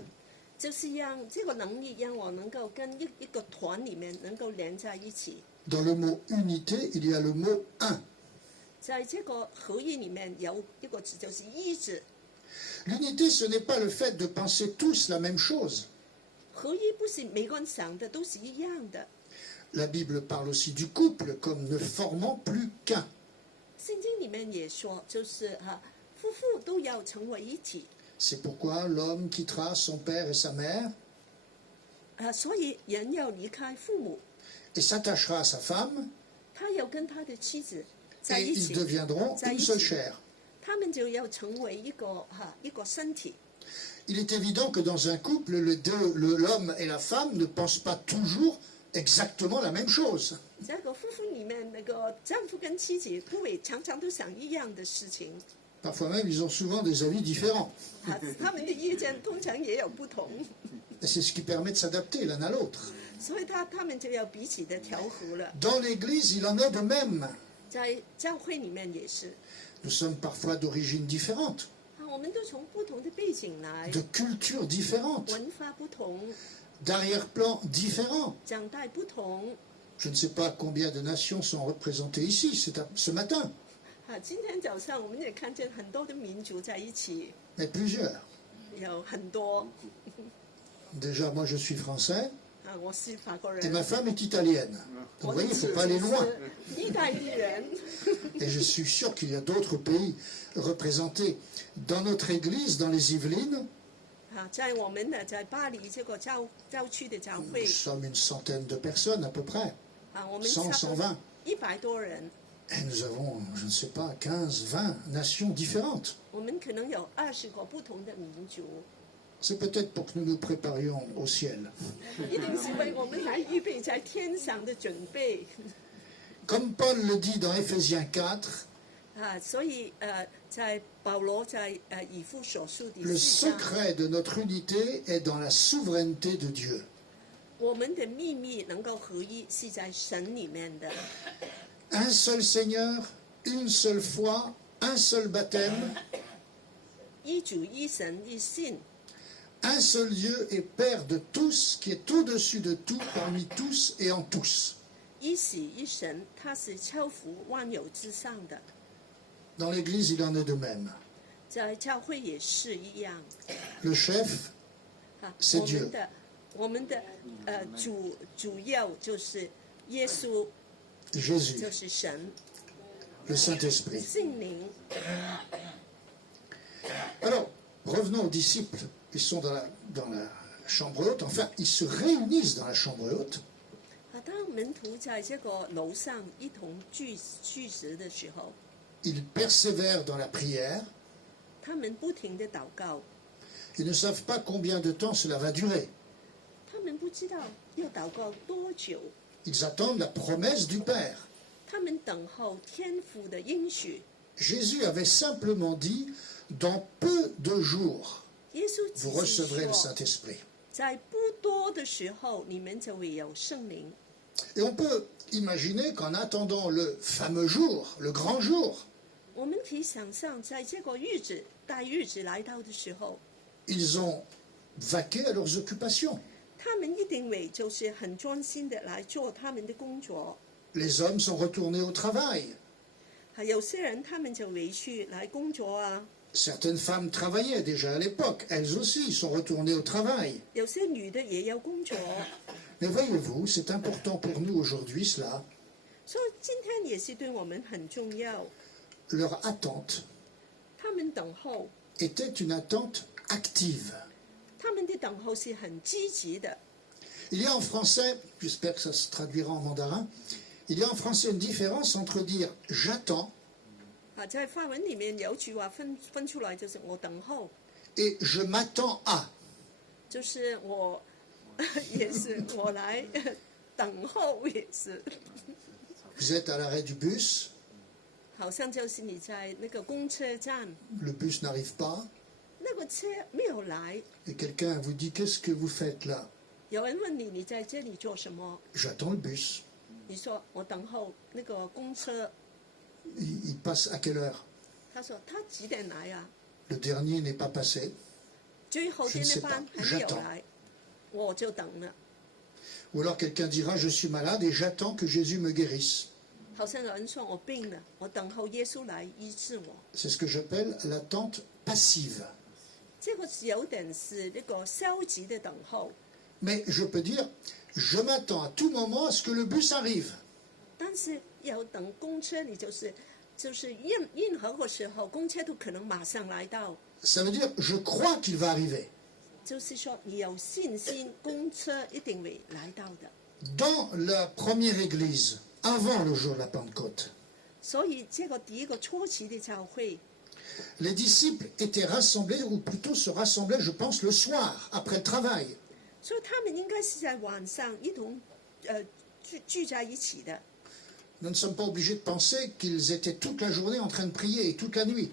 就是让这个能力让我能够跟一个团里面能够连在一起。 Dans le mot unité, il y a le mot un. 在这个合一里面有一个字就是一字。 L'unité, ce n'est pas le fait de penser tous la même chose. 合一不是每个人想的都是一样的。 La Bible parle aussi du couple comme ne formant plus qu'un. 圣经里面也说，就是夫妇都要成为一体。 C'est pourquoi l'homme quittera son père et sa mère 所以人要离开父母， et s'attachera à sa femme 他要跟他的妻子在 et 一 ils 起， deviendront 在 une 一 seule 起， chair. 他们就要成为一个身体。 Il est évident que dans un couple, l'homme et la femme ne pensent pas toujours exactement la même chose. 这个夫妇里面，那个丈夫跟妻子不会常常都想一样的事情， Parfois même, ils ont souvent des avis différents. 他们的意见通常也有不同， Et c'est ce qui permet de s'adapter l'un à l'autre. 所以他们就要彼此的调和了。 Dans l'Église, il en est de même. 在教会里面也是， Nous sommes parfois d'origines différentes, 我们都从不同的背景来， de cultures différentes, 文化不同， d'arrière-plans différents. 长代不同。 Je ne sais pas combien de nations sont représentées ici ce matin, 今天早上我们也看见很多的民族在一起， mais plusieurs. 有很多。 Déjà, moi je suis français 我是法国 et 人， ma femme est italienne. Vous 我 voyez, 的 il ne 妻 faut 子 pas aller loin. 是意大利人。 Et je suis sûr qu'il y a d'autres pays représentés dans notre Église, dans les Yvelines. 在我们的在巴黎这个郊区的教 Nous 会， sommes une centaine de personnes à peu près, 我们 100, 差不多120. 100多人， Et nous avons, je ne sais pas, 15, 20 nations différentes. 我们可能有20个不同的民族， C'est peut-être pour que nous nous préparions au ciel. 一定是为我们来预备在天上的准备。 Comme Paul le dit dans Éphésiens 4, 所以在保罗在以弗所书第 le 4章， secret de notre unité est dans la souveraineté de Dieu. 我们的秘密能够合一是在神里面的。 Un seul Seigneur, une seule foi, un seul baptême, 一主一神一信， un seul Dieu et Père de tous, qui est au-dessus de tout, parmi tous et en tous. 一喜一神，他是超乎万有之上的。 Dans l'Église, il en est de même. 在教会也是一样。 Le chef, 是我 Dieu 们的主要就是耶稣， Jésus, 就是神 le Saint-Esprit. 圣灵。 Alors, revenons aux disciples. Ils sont dans la chambre haute. Enfin, ils se réunissent dans la chambre haute. 当门徒在这个楼上一同聚集的时候， Ils persévèrent dans la prière. 他们不停的祷告， Ils ne savent pas combien de temps cela va durer. 他们不知道要祷告多久， Ils attendent la promesse du Père. 他们等候天父的应许。 Jésus avait simplement dit, dans peu de jours, 耶稣只 vous 是 recevrez le 说， Saint-Esprit. 在不多的时候，你们就会有圣灵。 Et on peut imaginer qu'en attendant le fameux jour, le grand jour, 我们可以想象，在这个大日子来到的时候， ils ont vaqué à leurs occupations. 他们一定会就是很专心的来做他们的工作。 Les hommes sont retournés au travail. 有些人他们就回去来工作啊， Certaines femmes travaillaient déjà à l'époque, elles aussi sont retournées au travail. 有些女的也有工作， Mais voyez-vous, c'est important pour nous aujourd'hui cela, 所以今天也是对我们很重要。 leur attente 他们等候， était une attente active. 他们的等候是很积极的。 Il y a en français, j'espère que ça se traduira en mandarin, il y a en français une différence entre dire j'attends 在法文里面有句话分出来，就是我等候， et je m'attends à. 就是我也是我来等候，也是 Vous êtes à l'arrêt du bus, 好像就是你在那个公车站， le bus n'arrive pas, 那个车没有来， et quelqu'un vous dit qu'est-ce que vous faites là? 有人问你在这里做什么， J'attends le bus. 你说我等候那个公车， Il passe à quelle heure? 他说他几点来啊？ Le dernier n'est pas passé. 最后天的班还没有来，我就等了。 Ou alors quelqu'un dira je suis malade et j'attends que Jésus me guérisse. 好像有人说我病了，我等候耶稣来医治我。 C'est ce que j'appelle l'attente passive. 这个是有点是那个消极的等候， Mais je peux dire je m'attends à tout moment à ce que le bus arrive. 但是要等公车，你就是任何个时候，公车都可能马上来到。 Ça veut dire je crois qu'il va arriver. 就是说，你有信心，公车一定会来到的。 Dans la première église, avant le jour de la Pentecôte, 所以这个第一个初期的教会， les disciples étaient rassemblés, ou plutôt se rassemblaient, je pense, le soir, après le travail. 所以他们应该是在晚上一同聚在一起的。 Nous ne sommes pas obligés de penser qu'ils étaient toute la journée en train de prier et toute la nuit.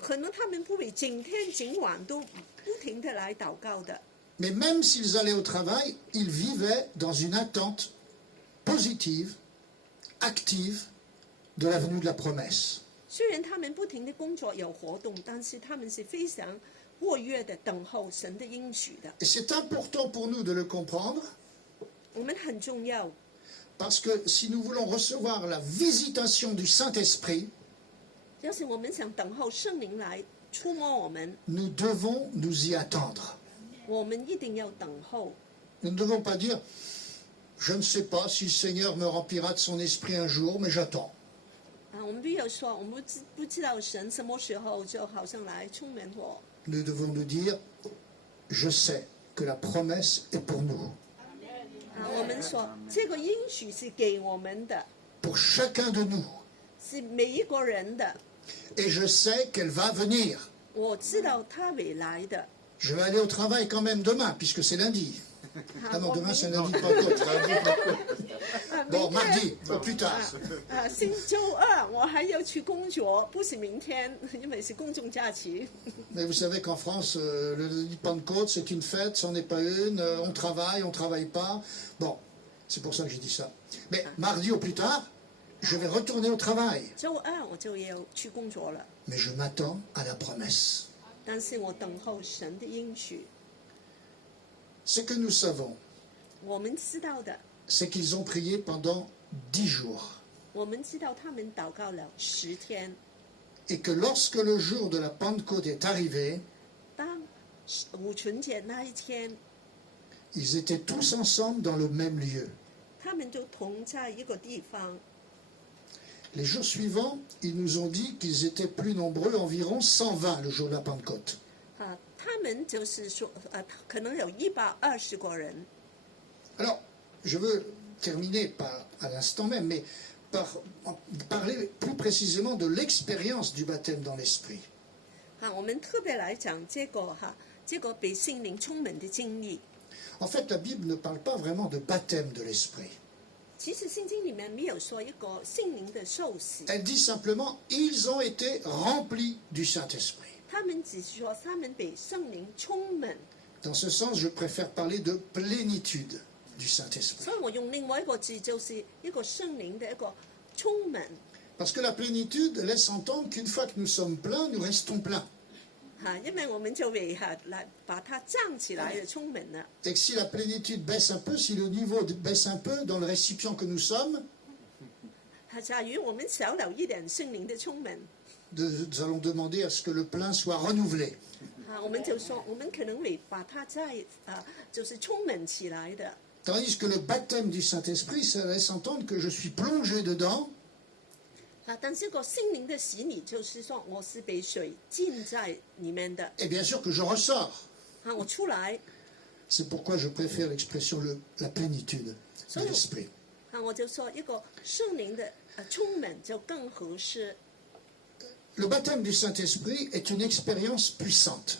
可能他们不会整天整晚都不停的来祷告的。 Mais même s'ils allaient au travail, ils vivaient dans une attente positive, active, de la venue de la promesse. 虽然他们不停的工作有活动，但是他们是非常活跃的等候神的应许的。 Et c'est important pour nous de le comprendre, 我们很重要， parce que si nous voulons recevoir la visitation du Saint-Esprit, 要是我们想等候圣灵来触摸我们， nous devons nous y attendre. 我们一定要等候。 Nous ne devons pas dire je ne sais pas si le Seigneur me remplira de son esprit un jour, mais j'attends. 我们不要说我们不知道神什么时候就好像来充满我。 Nous devons nous dire je sais que la promesse est pour nous, 我们说这个应许是给我们的， pour chacun de nous. 是每一个人的。 Et je sais qu'elle va venir. 我知道他会来的。 Je vais aller au travail quand même demain, puisque c'est lundi. Ah non, 我 demain 明 c'est lundi, pas encore. 明 Bon, 天 mardi, au plus tard. 周二我还要去工作，不是明天，因为是公众假期。 Mais vous savez qu'en France, le lundi de Pentecôte, c'est une fête, c'en est pas une. On travaille pas. Bon, c'est pour ça que j'ai dit ça. Mais mardi au plus tard, je vais retourner au travail. 周二我就要去工作了， Mais je m'attends à la promesse. 但是我等候神的应许。 Ce que nous savons, 我们知道的， c'est qu'ils ont prié pendant 10 jours. 我们知道他们祷告了10天。 Et que lorsque le jour de la Pentecôte est arrivé, 当五旬节那一天， ils étaient tous ensemble dans le même lieu. 他们就同在一个地方。 Les jours suivants, ils nous ont dit qu'ils étaient plus nombreux, environ 120 le jour de la Pentecôte. 他们就是说，可能有120个人。 Alors, je veux terminer pas à l'instant même, mais par parler plus précisément de l'expérience du baptême dans l'esprit. 我们特别来讲这个被圣灵充满的经历。 En fait, la Bible ne parle pas vraiment de baptême de l'esprit. 其实圣经里面没有说一个圣灵的受洗， Elle dit simplement, ils ont été remplis du Saint-Esprit. 他们只是说他们被圣灵充满。 Dans ce sens, je préfère parler de plénitude du Saint-Esprit. 所以我用另外一个字，就是一个圣灵的一个充满。 Parce que la plénitude laisse entendre qu'une fois que nous sommes pleins, nous restons pleins. 因为我们就会来把它胀起来的充满了。 Et que si la plénitude baisse un peu, si le niveau baisse un peu dans le récipient que nous sommes, 假如我们少有一点圣灵的充满， nous allons demander à ce que le plein soit renouvelé. 我们就说我们可能会把它再就是充满起来的。 Tandis que le baptême du Saint-Esprit, ça laisse entendre que je suis plongé dedans 但是个心灵的洗礼就是说我是被水浸在里面的 et bien sûr que je ressors. 我出来 C'est pourquoi je préfère l'expression la plénitude de l'Esprit. 我就说一个圣灵的充满就更合适。 Le baptême du Saint-Esprit est une expérience puissante.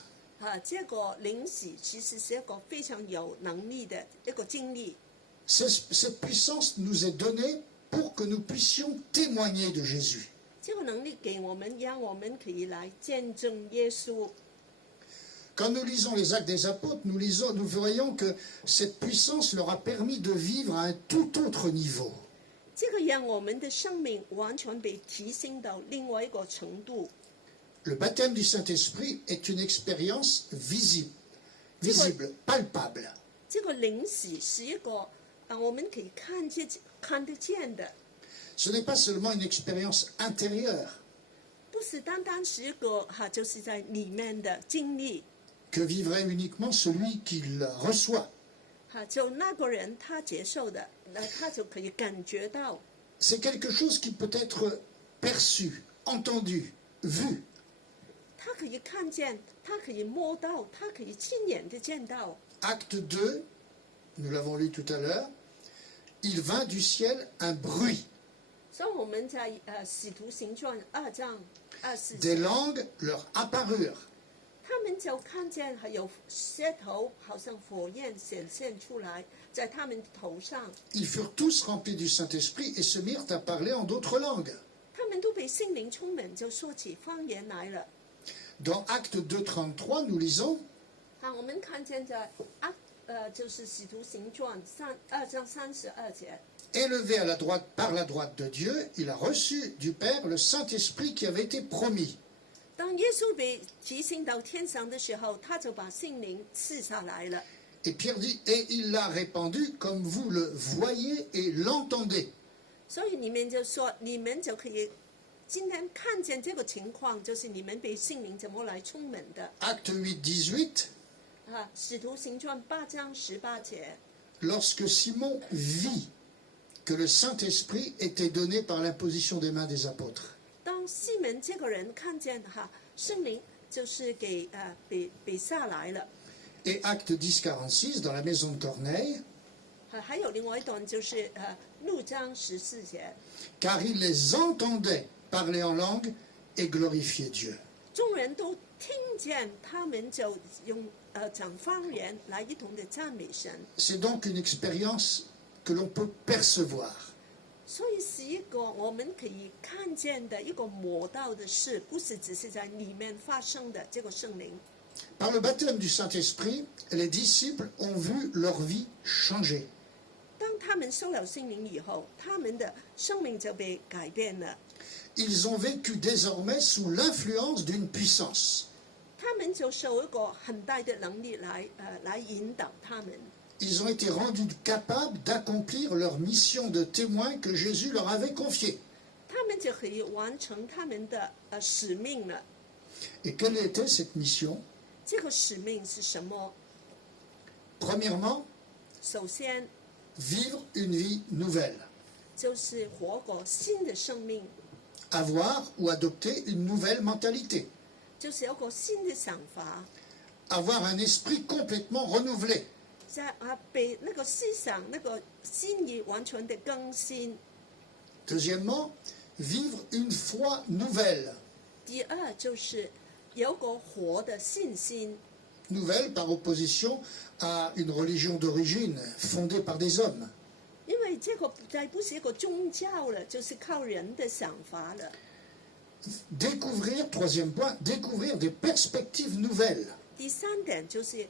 这个灵洗其实是一个非常有能力的一个经历。 Cette puissance nous est donnée pour que nous puissions témoigner de Jésus. 这个能力给我们，让我们可以来见证耶稣。 Quand nous lisons les Actes des Apôtres, nous voyons que cette puissance leur a permis de vivre à un tout autre niveau. 这个让我们的生命完全被提升到另外一个程度。 Le baptême du Saint-Esprit est une expérience visible, palpable. 这个灵洗是一个我们可以看得见的， Ce n'est pas seulement une expérience intérieure 不是单单是一个就是在里面的经历。 que vivrait uniquement celui qui le reçoit. 就那个人他接受的，他就可以感觉到。 C'est quelque chose qui peut être perçu, entendu, vu. 他可以看见，他可以摸到，他可以亲眼的见到。 Acte 2, nous l'avons lu tout à l'heure, il vint du ciel un bruit. 所以我们在使徒行传2章24 Des 节， langues leur apparurent. 他们就看见有舌头好像火焰显现出来，在他们头上， Ils furent tous remplis du Saint-Esprit et se mirent à parler en d'autres langues. 他们都被圣灵充满，就说起方言来了。 Dans Acte 2.33, nous lisons 我们看见在就是使徒行传2章32节。 Élevé par la droite de Dieu, il a reçu du Père le Saint-Esprit qui avait été promis. 当耶稣被提升到天上的时候，他就把圣灵赐下来了。 Et Pierre dit, et il l'a répandu comme vous le voyez et l'entendez. 所以里面就说，你们就可以今天看见这个情况，就是你们被圣灵怎么来充满的。 Acte 8.18, 使徒行传8章18节， lorsque Simon vit que le Saint-Esprit était donné par l'imposition des mains des apôtres. 当西门这个人看见圣灵就是给被下来了。 Et Acte 10.46, dans la maison de Corneille, 还有另外一段就是6章14节， car il les entendait parler en langue et glorifier Dieu. 众人都听见，他们就用讲方言来一同的赞美神。 C'est donc une expérience que l'on peut percevoir. 所以是一个我们可以看见的一个摸到的事，不是只是在里面发生的这个圣灵。 Par le baptême du Saint-Esprit, les disciples ont vu leur vie changer. 当他们受了圣灵以后，他们的生命就被改变了。 Ils ont vécu désormais sous l'influence d'une puissance. 他们就受一个很大的能力来引导他们。 Ils ont été rendus capables d'accomplir leur mission de témoin que Jésus leur avait confiée. 他们就可以完成他们的使命了。 Et quelle était cette mission? 这个使命是什么？ Premièrement, 首先 vivre une vie nouvelle. 就是活个新的生命， Avoir ou adopter une nouvelle mentalité. 就是有个新的想法， Avoir un esprit complètement renouvelé. 在被那个思想、那个心意完全的更新。 Deuxièmement, vivre une foi nouvelle. 第二就是有个活的信心， Nouvelle par opposition à une religion d'origine fondée par des hommes. 因为这个再不是一个宗教了，就是靠人的想法了。 Découvrir, troisième point, découvrir des perspectives nouvelles. 第三点就是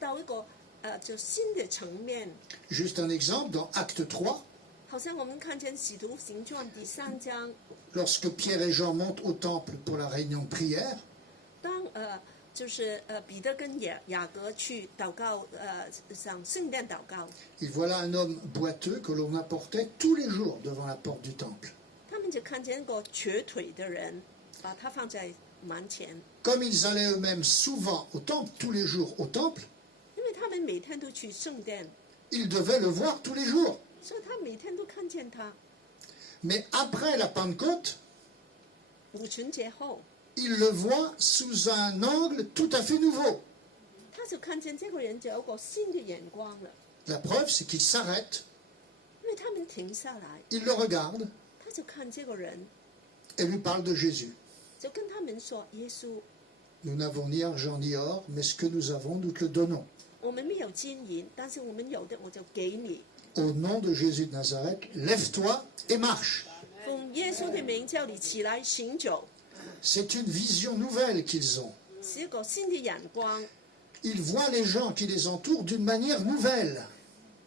到一个就新的层面， Juste un exemple, dans Acte 3, 好像我们看见《使徒行传》第3章， lorsque Pierre et Jean montent au temple pour la réunion de prière, 当就是彼得跟雅各去祷告，上圣殿祷告， ils voient là un homme boiteux que l'on apportait tous les jours devant la porte du temple. 就看见个瘸腿的人，把他放在门前， Comme ils allaient eux-mêmes souvent au temple, tous les jours au temple, 因为他们每天都去圣殿， ils devaient le voir tous les jours. 所以他每天都看见他。 Mais après la Pentecôte, 五旬节后， ils le voient sous un angle tout à fait nouveau. 他就看见这个人就有个新的眼光了， La preuve, c'est qu'ils s'arrêtent, 因为他们停下来， ils le regardent 他就看这个人， et lui parlent de Jésus. 就跟他们说：“耶稣， Nous n'avons ni argent ni or, mais ce que nous avons, nous te le donnons. 我们没有金银，但是我们有的我就给你。 Au nom de Jésus de Nazareth, lève-toi et marche. » 奉耶稣的名叫你起来行走， C'est une vision nouvelle qu'ils ont. 是一个新的眼光。 Ils voient les gens qui les entourent d'une manière nouvelle.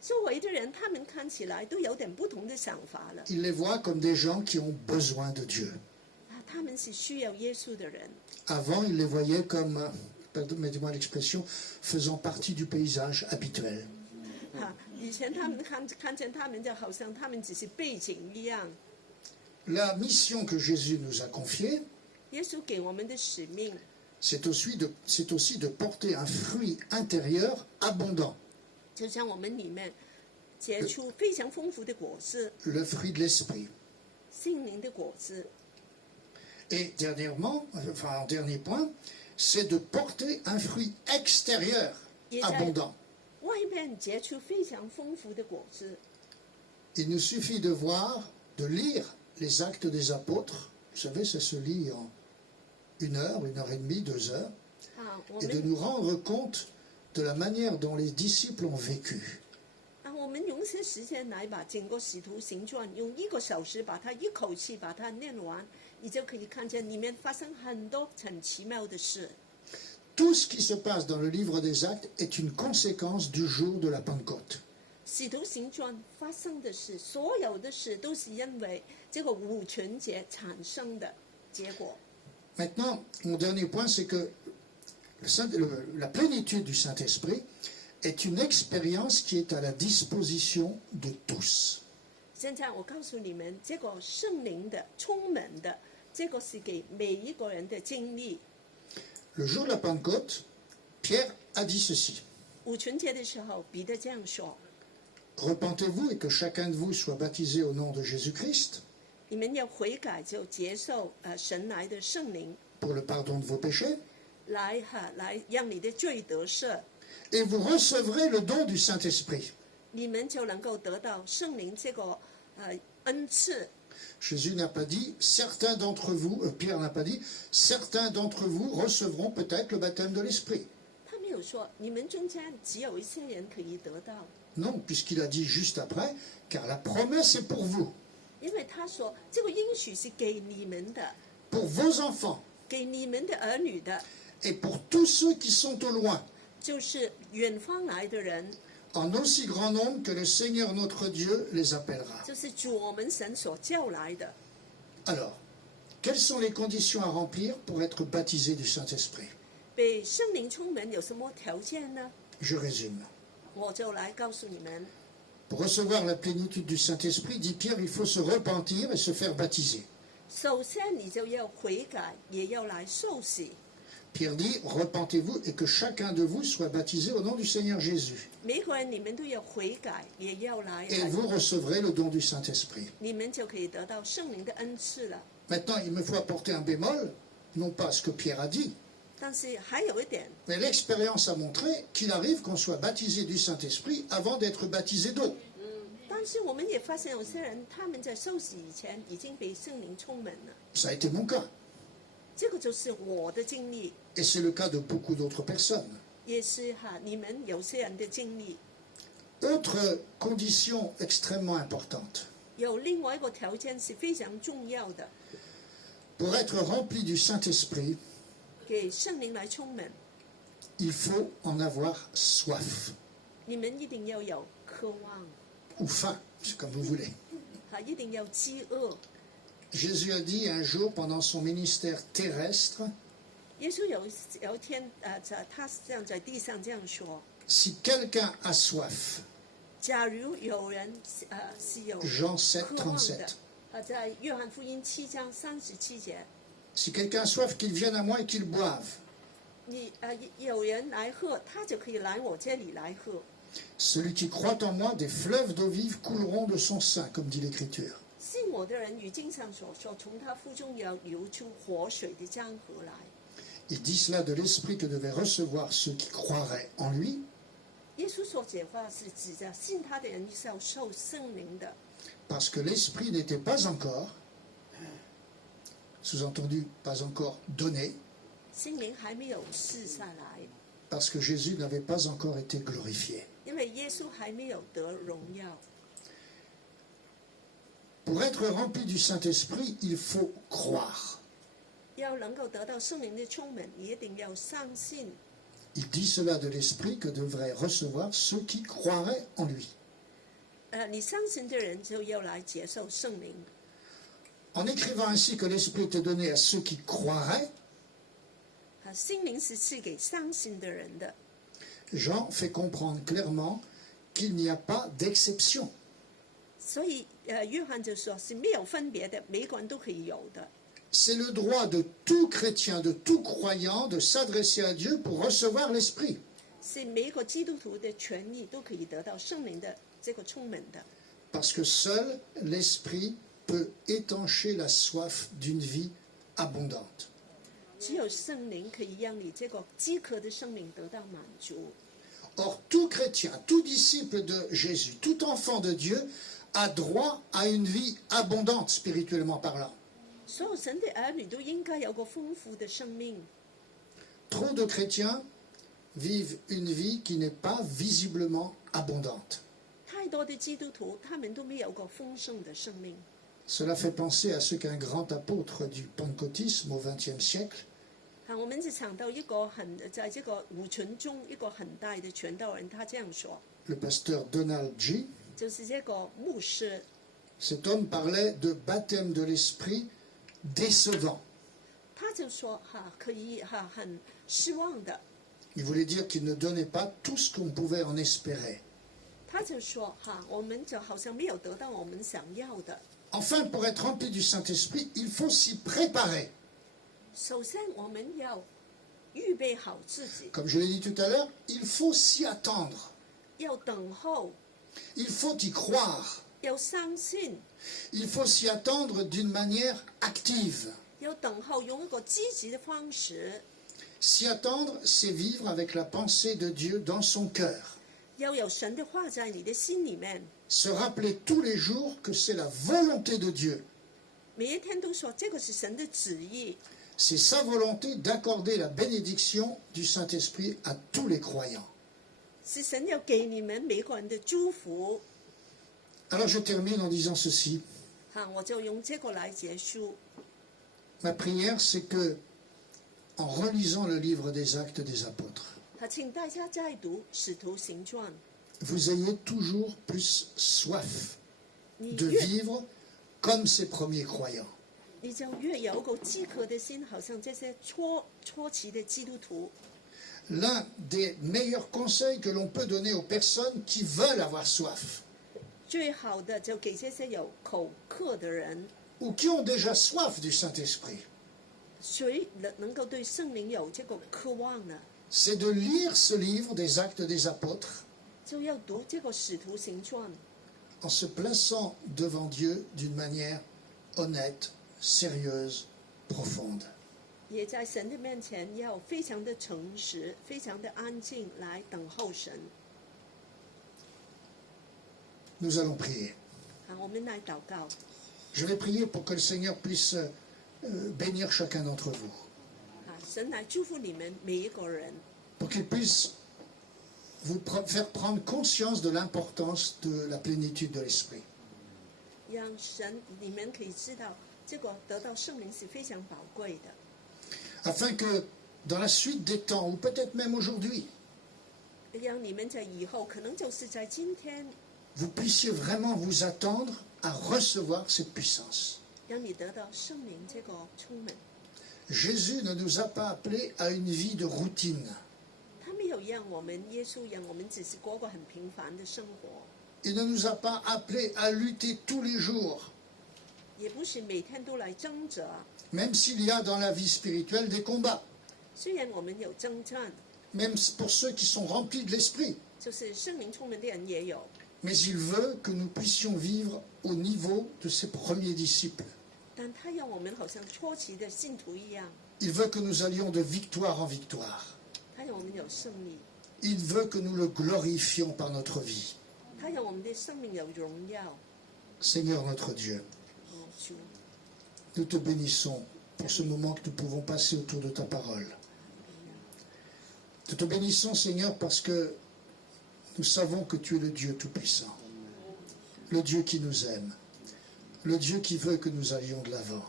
周围的人他们看起来都有点不同的想法了。 Ils les voient comme des gens qui ont besoin de Dieu. 他们是需要耶稣的人。 Avant, ils les voyaient comme, permettez-moi l'expression, faisant partie du paysage habituel. 以前他们看见他们就好像他们只是背景一样。 La mission que Jésus nous a confiée, 耶稣给我们的使命， c'est aussi de porter un fruit intérieur abondant, 就像我们里面结出非常丰富的果子， le fruit de l'esprit. 心灵的果子。 Et dernièrement, enfin en dernier point, c'est de porter un fruit extérieur abondant. 外面结出非常丰富的果子。 Il nous suffit de voir, de lire les actes des apôtres. Vous savez, ça se lit en 1 heure et demie, 2 heures, 我 et de 们 nous rendre compte de la manière dont les disciples ont vécu. 我们用些时间来把整个使徒行传用1个小时把它一口气把它念完，你就可以看见里面发生很多很奇妙的事。 Tout ce qui se passe dans le livre des actes est une conséquence du jour de la Pentecôte. 使徒行传发生的事，所有的事都是因为这个五旬节产生的结果。 Maintenant, mon dernier point, c'est que la plénitude du Saint-Esprit est une expérience qui est à la disposition de tous. 现在我告诉你们，这个圣灵的充满的，这个是给每一个人的经历。 Le jour de la Pentecôte, Pierre a dit ceci. 五旬节的时候，彼得这样说 Repentez-vous et que chacun de vous soit baptisé au nom de Jésus-Christ 你们要悔改，就接受神来的圣灵， pour le pardon de vos péchés, 来让你的罪得赦， et vous recevrez le don du Saint-Esprit. 你们就能够得到圣灵这个恩赐。 Jésus n'a pas dit, certains d'entre vous, Pierre n'a pas dit, certains d'entre vous recevront peut-être le baptême de l'Esprit. 他没有说你们中间只有一些人可以得到， Non, puisqu'il a dit juste après, car la promesse est pour vous, 因为他说这个应许是给你们的， pour vos enfants, 给你们的儿女的， et pour tous ceux qui sont au loin, 就是远方来的人， en aussi grand nombre que le Seigneur notre Dieu les appellera. 就是主我们神所叫来的。 Alors, quelles sont les conditions à remplir pour être baptisé du Saint-Esprit? 被圣灵充满有什么条件呢？ Je résume. 我就来告诉你们。 Pour recevoir la plénitude du Saint-Esprit, dit Pierre, il faut se repentir et se faire baptiser. 首先你就要悔改，也要来受洗。 Pierre dit, repentez-vous et que chacun de vous soit baptisé au nom du Seigneur Jésus. 每个人你们都要悔改，也要来， Et vous recevrez le don du Saint-Esprit. 你们就可以得到圣灵的恩赐了。 Maintenant, il me faut apporter un bémol, non pas ce que Pierre a dit, 但是还有一点， mais l'expérience a montré qu'il arrive qu'on soit baptisé du Saint-Esprit avant d'être baptisé d'eau. 但是我们也发现有些人他们在受洗以前已经被圣灵充满了， Ça a été mon cas, 这个就是我的经历， et c'est le cas de beaucoup d'autres personnes. 也是你们有些人的经历。 Autre condition extrêmement importante, 有另外一个条件是非常重要的， pour être rempli du Saint-Esprit, 给圣灵来充满， il faut en avoir soif, 你们一定要有渴望， ou faim, c'est comme vous voulez. 一定要饥饿。 Jésus a dit un jour pendant son ministère terrestre, 耶稣有一天他这样在地上这样说： si quelqu'un a soif, 假如有人是有 Jean 7, 渴望的 37, 在约翰福音7章37节， Si quelqu'un a soif, qu'il vienne à moi et qu'il boive. 有人来喝，他就可以来我这里来喝。 Celui qui croit en moi, des fleuves d'eau vive couleront de son sein, comme dit l'Écriture. 信我的人，与经上所说，从他腹中要流出活水的江河来。 Il dit cela de l'Esprit que devaient recevoir ceux qui croiraient en lui, 耶稣所解话是指着信他的人是要受圣灵的， parce que l'Esprit n'était pas encore, sous-entendu pas encore donné, 圣灵还没有赐下来， parce que Jésus n'avait pas encore été glorifié. 因为耶稣还没有得荣耀。 Pour être rempli du Saint-Esprit, il faut croire. 要能够得到圣灵的充满，你一定要相信。 Il dit cela de l'Esprit que devraient recevoir ceux qui croiraient en lui. 你相信的人就要来接受圣灵。 En écrivant ainsi que l'Esprit était donné à ceux qui croiraient, 圣灵是赐给相信的人的。 Jean fait comprendre clairement qu'il n'y a pas d'exception. 所以约翰就说是没有分别的，每个人都可以有的。 C'est le droit de tout chrétien, de tout croyant, de s'adresser à Dieu pour recevoir l'Esprit. 是每一个基督徒的权利都可以得到圣灵的这个充满的。 Parce que seul l'Esprit peut étancher la soif d'une vie abondante. 只有圣灵可以让你这个饥渴的生命得到满足。 Or, tout chrétien, tout disciple de Jésus, tout enfant de Dieu a droit à une vie abondante spirituellement parlant. 所有神的儿女都应该有个丰富的生命。 Trop de chrétiens vivent une vie qui n'est pas visiblement abondante. 太多的基督徒，他们都没有个丰盛的生命。 Cela fait penser à ce qu'un grand apôtre du pentecôtisme au XXe siècle, 我们就想到一个在这个五群中一个很大的传道人，他这样说， le pasteur Donald G., 就是这个牧师， cet homme parlait de baptême de l'esprit décevant. 他就说可以很失望的， Il voulait dire qu'il ne donnait pas tout ce qu'on pouvait en espérer. 他就说我们就好像没有得到我们想要的。 Enfin, pour être rempli du Saint-Esprit, il faut s'y préparer. 首先我们要预备好自己， Comme je l'ai dit tout à l'heure, il faut s'y attendre. 要等候， Il faut y croire. 要相信， Il faut s'y attendre d'une manière active. 要等候，用一个积极的方式。 S'y attendre, c'est vivre avec la pensée de Dieu dans son cœur. 要有神的话在你的心里面， Se rappeler tous les jours que c'est la volonté de Dieu. 每一天都说这个是神的旨意， C'est sa volonté d'accorder la bénédiction du Saint-Esprit à tous les croyants. 是神要给你们每个人的祝福。 Alors je termine en disant ceci. 我就用这个来结束。 Ma prière, c'est que, en relisant le livre des Actes des Apôtres, 请大家再读《使徒行传》， vous ayez toujours plus soif 你 de 越 vivre comme ces premiers croyants. 你就越有一个饥渴的心，好像这些初期的基督徒。 L'un des meilleurs conseils que l'on peut donner aux personnes qui veulent avoir soif, 最好的就给这些有口渴的人， ou qui ont déjà soif du Saint-Esprit, 谁能够对圣灵有这个渴望呢？ c'est de lire ce livre des Actes des Apôtres 就要读这个《使徒行传》， en se plaçant devant Dieu d'une manière honnête, sérieuse, profonde. 也在神的面前要非常的诚实，非常的安静来等候神。 Nous allons prier. 我们来祷告。 Je vais prier pour que le Seigneur puisse bénir chacun d'entre vous, 神来祝福你们每一个人， pour qu'il puisse vous faire prendre conscience de l'importance de la plénitude de l'Esprit. 让你们可以知道，这个得到圣灵是非常宝贵的。 Afin que dans la suite des temps, ou peut-être même aujourd'hui, 让你们在以后，可能就是在今天， vous puissiez vraiment vous attendre à recevoir cette puissance. 让你得到圣灵这个充满。 Jésus ne nous a pas appelés à une vie de routine. 他没有让我们，耶稣让我们只是过个很平凡的生活。 Il ne nous a pas appelés à lutter tous les jours 也不是每天都来争执。 même s'il y a dans la vie spirituelle des combats, 虽然我们有征战， même pour ceux qui sont remplis de l'esprit, 就是圣灵充满的人也有， mais il veut que nous puissions vivre au niveau de ses premiers disciples. 但他要我们好像初期的信徒一样， Il veut que nous allions de victoire en victoire. 他要我们有胜利， Il veut que nous le glorifions par notre vie. 他要我们的生命有荣耀。 Seigneur notre Dieu, 主， nous te bénissons pour ce moment que nous pouvons passer autour de ta parole. Nous te bénissons, Seigneur, parce que nous savons que tu es le Dieu Tout-Puissant, le Dieu qui nous aime, le Dieu qui veut que nous allions de l'avant.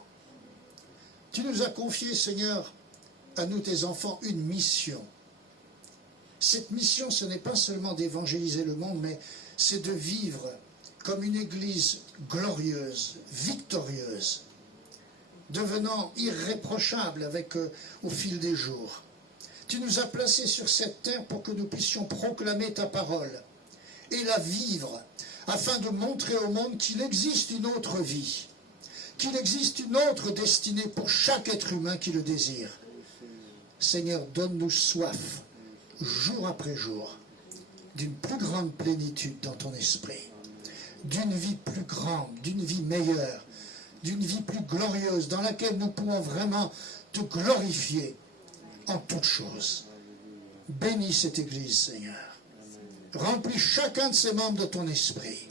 Tu nous as confié, Seigneur, à nous, tes enfants, une mission. Cette mission, ce n'est pas seulement d'évangéliser le monde, mais c'est de vivre comme une Église glorieuse, victorieuse, devenant irréprochable au fil des jours. Tu nous as placés sur cette terre pour que nous puissions proclamer ta parole et la vivre, afin de montrer au monde qu'il existe une autre vie, qu'il existe une autre destinée pour chaque être humain qui le désire. Seigneur, donne-nous soif, jour après jour, d'une plus grande plénitude dans ton esprit, d'une vie plus grande, d'une vie meilleure, d'une vie plus glorieuse, dans laquelle nous pouvons vraiment te glorifier en toutes choses. Bénis cette Église, Seigneur. Remplis chacun de ses membres de ton esprit.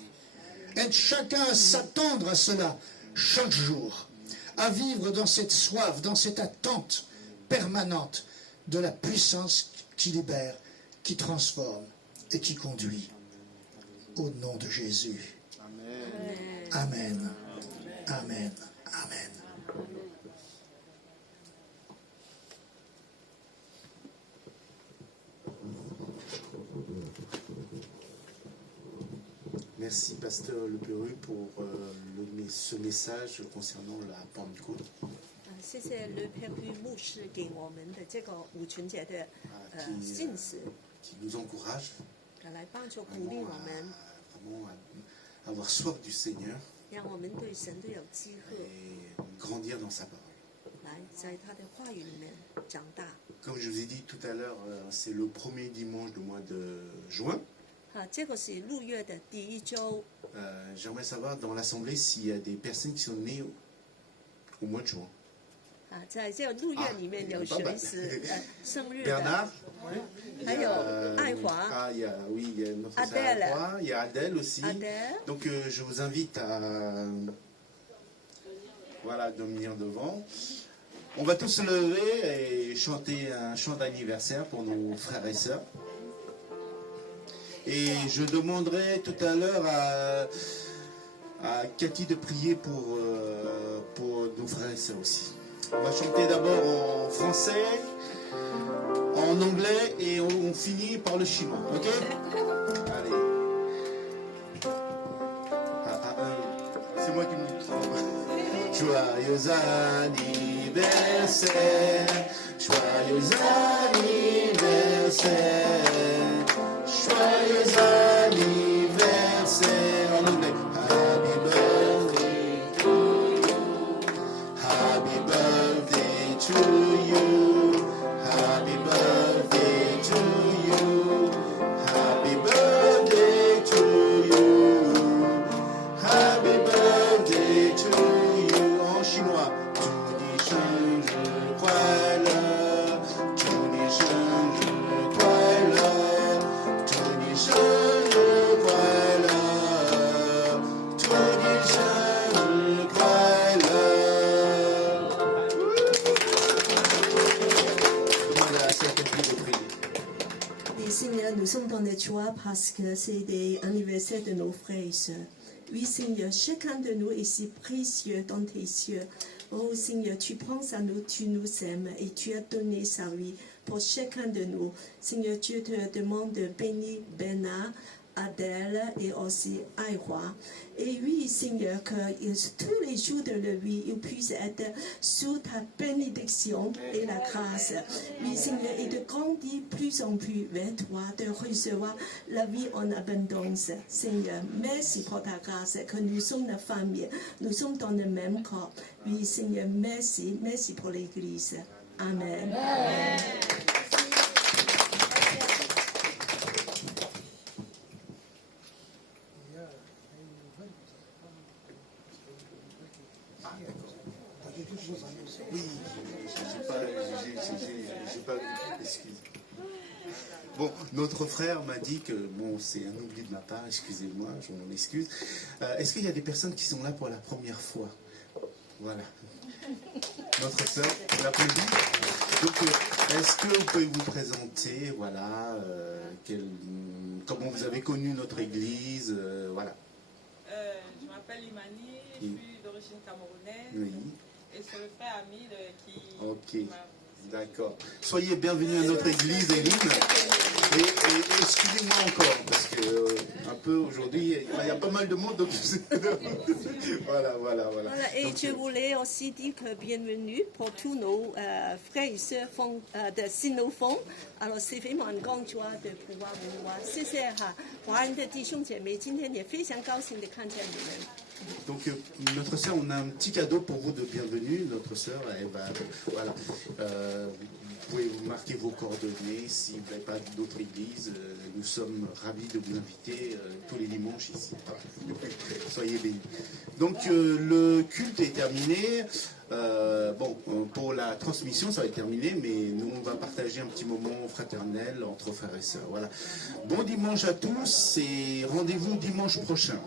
Aide chacun à s'attendre à cela chaque jour, à vivre dans cette soif, dans cette attente permanente de la puissance qui libère, qui transforme et qui conduit. Au nom de Jésus. Amen. Amen. Amen. Merci, Pasteur Le Perru, pour ce message concernant la Pentecôte. 谢谢吕佩玉牧师给我们的这个五旬节的信息， qui nous encourage 来帮助鼓励我们， vraiment à avoir soif du Seigneur 让我们对神都有饥渴， et grandir dans sa parole. 来在他的话语里面长大。 Comme je vous ai dit tout à l'heure, c'est le premier dimanche du mois de juin. 这个是6月的第一周。 J'aimerais savoir dans l'Assemblée s'il y a des personnes qui sont nées au mois de juin. 在这个6月里面有谁是生日的？ Bernard, 还有爱华， il y a notre sœur Adèle. Aïwa, il y a Adèle aussi. Adèle. Donc je vous invite à de venir devant. On va tous se lever et chanter un chant d'anniversaire pour nos frères et sœurs. Et je demanderai tout à l'heure à Cathy de prier pour nos frères et sœurs aussi. On va chanter d'abord en français, en anglais et on finit par le chinois, ok? Allez. C'est moi qui me trompe. Joyeux anniversaire, joyeux anniversaire, joyeux anniversaire. En anglais. Happy birthday to you. Happy birthday to you. Happy birthday to you. Happy birthday to you. Happy birthday to you. En chinois. Tous les jeunes, je crois là. Tous les jeunes, je crois là. Tous les jeunes, je crois là. Tous les jeunes, je crois là. Demande à la sœur Cathy de prier. Et Seigneur, nous sommes dans la joie parce que c'est des anniversaires de nos frères et sœurs. Oui, Seigneur, chacun de nous est si précieux dans tes cieux. Oh Seigneur, tu penses à nous, tu nous aimes et tu as donné sa vie pour chacun de nous. Seigneur, Dieu te demande de bénir Bernard Adèle et aussi Aïwa. Et oui, Seigneur, que tous les jours de leur vie, ils puissent être sous ta bénédiction et la grâce. Oui, Seigneur, et de grandir plus en plus vers toi, de recevoir la vie en abondance. Seigneur, merci pour ta grâce, que nous sommes la famille, nous sommes dans le même corps. Oui, Seigneur, merci, merci pour l'Église. Amen. Amen. Oui, j'ai pas excuse. Bon, notre frère m'a dit que, bon, c'est un oubli de ma part, excusez-moi, je m'en excuse. Est-ce qu'il y a des personnes qui sont là pour la première fois? Voilà. Notre sœur, on l'applaudit. Donc, est-ce que vous pouvez vous présenter, voilà, comment vous avez connu notre église, voilà. Je m'appelle Imani, je suis d'origine camerounaise. Oui. Et c'est le frère Amid qui Ok, m'a... d'accord. Soyez bienvenus à notre église, Eline. Et excusez-moi encore, parce que un peu aujourd'hui, il y a pas mal de monde, donc voilà. Voilà, et Donc, je voulais aussi dire que bienvenue pour tous nos frères et sœurs de Sinophone. Alors, c'est vraiment un grand joie de pouvoir vous voir. 谢谢哈，华人的弟兄姐妹，今天也非常高兴的看见你们。 Donc, notre sœur, on a un petit cadeau pour vous de bienvenue. Notre sœur, elle va, voilà. Vous pouvez vous marquer vos coordonnées si vous n'avez pas d'autre église. Nous sommes ravis de vous inviter tous les dimanches ici. Soyez bénis. Donc, le culte est terminé. Bon, pour la transmission, ça va être terminé, mais nous, on va partager un petit moment fraternel entre frères et sœurs. Voilà. Bon dimanche à tous et rendez-vous dimanche prochain.